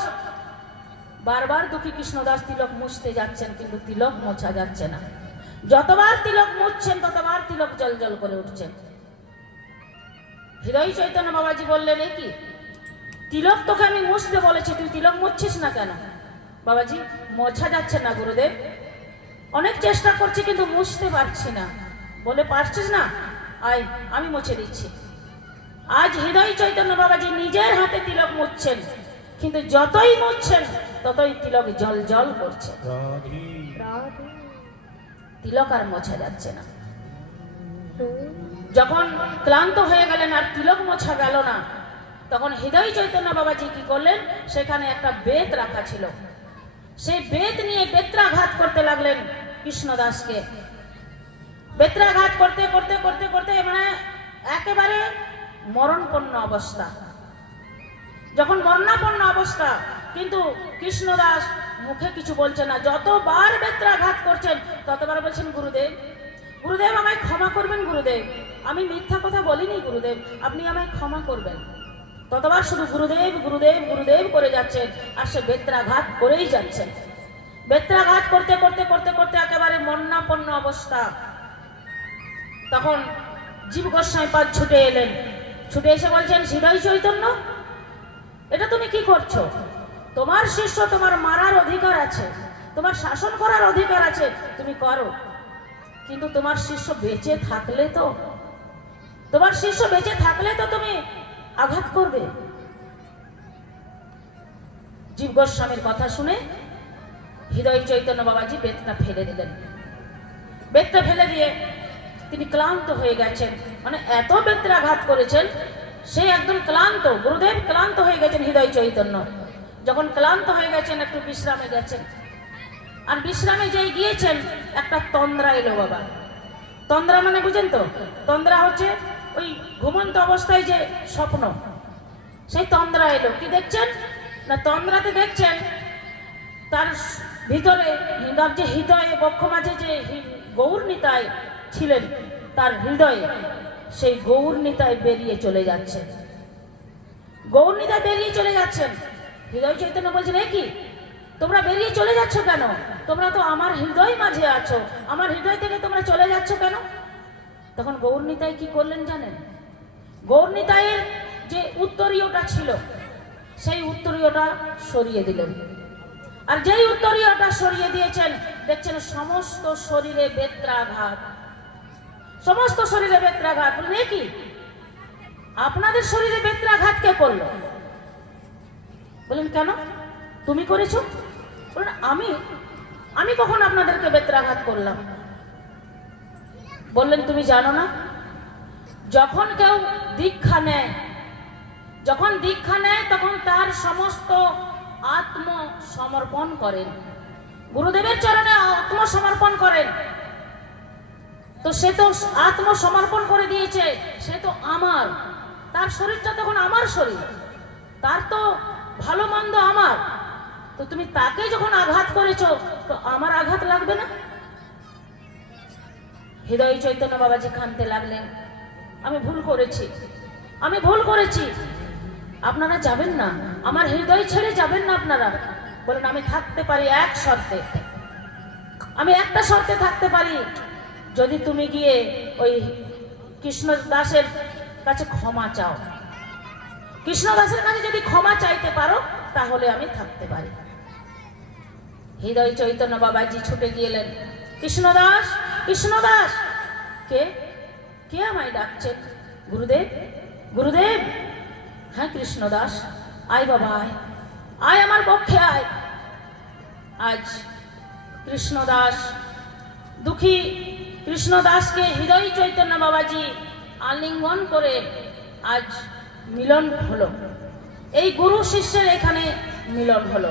বারবার দুঃখী কৃষ্ণদাস তিলক মুছতে যাচ্ছেন, কিন্তু তিলক মোছা যাচ্ছে না। যতবার তিলক মুছছেন ততবার তিলক জল জল করে উঠছেন। হৃদয় চৈতন্য বাবাজি বললেন, এ কি তিলক, তোকে আমি মুছতে বলেছি, তুই তিলক মুছছিস না কেন? বাবাজি মোছা যাচ্ছে না গুরুদেব, অনেক চেষ্টা করছি কিন্তু মুছতে পারছি না। বলে পারছিস না, আয় আমি মুছে দিচ্ছি। আজ হৃদয় চৈতন্য বাবাজি নিজের হাতে তিলক মুছছেন, কিন্তু যতই মুছছেন ততই তিলক জল জল করছে। তিলক আর মোছা যাচ্ছে না। যখন ক্লান্ত হয়ে গেলেন, আর তিলক মোছা গেল না, তখন হৃদয় চৈতন্য বাবাজি কি করলেন, সেখানে একটা বেত রাখা ছিল, সেই বেত নিয়ে বেত্রাঘাত করতে লাগলেন কৃষ্ণদাসকে। বেত্রাঘাত করতে করতে করতে করতে মানে একেবারে মরণপন্ন অবস্থা। যখন মরণাপন্ন অবস্থা, কিন্তু কৃষ্ণদাস মুখে কিছু বলছে না। যতবার বেত্রাঘাত করছেন ততবার বলছেন, গুরুদেব, গুরুদেব আমায় ক্ষমা করবেন গুরুদেব, আমি মিথ্যা কথা বলিনি গুরুদেব, আপনি আমায় ক্ষমা করবেন। ততবার শুধু গুরুদেব গুরুদেব গুরুদেব করে যাচ্ছেন, আর সে বেত্রাঘাত করেই যাচ্ছেন। বেত্রাঘাত করতে করতে করতে করতে একেবারে মরণাপন্ন অবস্থা। তখন জীব গোস্বামী পাদ ছুটে এলেন, ছুটে এসে বলছেন, হৃদয় চৈতন্য এটা তুমি কি করছো? তোমার শিষ্য, তোমার মারার অধিকার আছে, তোমার শাসন করার অধিকার আছে, তুমি করো, কিন্তু তোমার শিষ্য বেঁচে থাকলে তো, তোমার শিষ্য বেঁচে থাকলে তো তুমি আঘাত করবে। জীব গোস্বামীর কথা শুনে হৃদয় চৈতন্য বাবাজি বেতটা ফেলে দিলেন। বেতটা ফেলে দিয়ে তিনি ক্লান্ত হয়ে গেছেন, মানে এত বেত্রাঘাত করেছেন, সে একদম ক্লান্ত। গুরুদেব ক্লান্ত হয়ে গেছেন হৃদয় চৈতন্য। যখন ক্লান্ত হয়ে গেছেন একটু বিশ্রামে গেছেন, আর বিশ্রামে যেই গিয়েছেন একটা তন্দ্রা এলো বাবা। তন্দ্রা মানে বুঝেন তো? তন্দ্রা হচ্ছে ওই ঘুমন্ত অবস্থায় যে স্বপ্ন, সেই তন্দ্রা এলো। কি দেখছেন না, তন্দ্রাতে দেখছেন তার ভিতরে, তার যে হৃদয়ে বক্ষ মাঝে যে গৌর নিতাই ছিলেন, তার হৃদয়ে সেই গৌর নিতাই বেরিয়ে চলে যাচ্ছে। গৌর নিতাই বেরিয়ে চলে যাচ্ছেন। হৃদয় চৈতন্য বলছেন, এ কি তোমরা বেরিয়ে চলে যাচ্ছ কেন? তোমরা তো আমার হৃদয় মাঝে আছো, আমার হৃদয় থেকে তোমরা চলে যাচ্ছ কেন? তখন গৌর নিতাই কি করলেন জানেন? গৌর নিতাইয়ের যে উত্তরীয়টা ছিল, সেই উত্তরীয়টা সরিয়ে দিলেন। আর যেই উত্তরীয়টা সরিয়ে দিয়েছেন, দেখছেন সমস্ত শরীরে বেত্রাঘাত, সমস্ত শরীরে বেত্রাঘাত। বলেন, কি আপনাদের শরীরে বেত্রাঘাত কে করলো? বলেন, কেন তুমি করেছো? বলেন, আমি কখন আপনাদেরকে বেত্রাঘাত করলাম? বললেন, তুমি জানো না, যখন কেউ দীক্ষা নেয়, যখন দীক্ষা নেয় তখন তার সমস্ত আত্মসমর্পণ করেন, গুরুদেবের চরণে আত্মসমর্পণ করেন। তো সে তো আত্মসমর্পণ করে দিয়েছে, সে তো আমার, তার শরীরটা তখন আমার শরীর, তার তো ভালো মন্দ আমার। তো তুমি তাকে যখন আঘাত করেছো, তো আমার আঘাত লাগবে না? হৃদয় চৈতন্য বাবাজি কাঁদতে লাগলেন, আমি ভুল করেছি, আমি ভুল করেছি। আপনারা যাবেন না, আমার হৃদয় ছেড়ে যাবেন না আপনারা। বলেন আমি থাকতে পারি এক শর্তে, আমি একটা শর্তে থাকতে পারি, যদি তুমি গিয়ে ওই কৃষ্ণ দাসের কাছে ক্ষমা চাও, কৃষ্ণ দাসের কাছে যদি ক্ষমা চাইতে পারো তাহলে আমি থাকতে পারি। হৃদয় চৈতন্য বাবাজি ছুটে গেলেন, কৃষ্ণদাস, কৃষ্ণদাস। কে কে আমায় ডাকছেন? গুরুদেব, গুরুদেব। হ্যাঁ কৃষ্ণদাস, আয় বাবা আয়, আয় আমার পক্ষে আয়। আজ কৃষ্ণদাস, দুঃখী কৃষ্ণদাসকে হৃদয় চৈতন্য বাবাজি আলিঙ্গন করে আজ মিলন হলো, এই গুরু শিষ্যের এখানে মিলন হলো।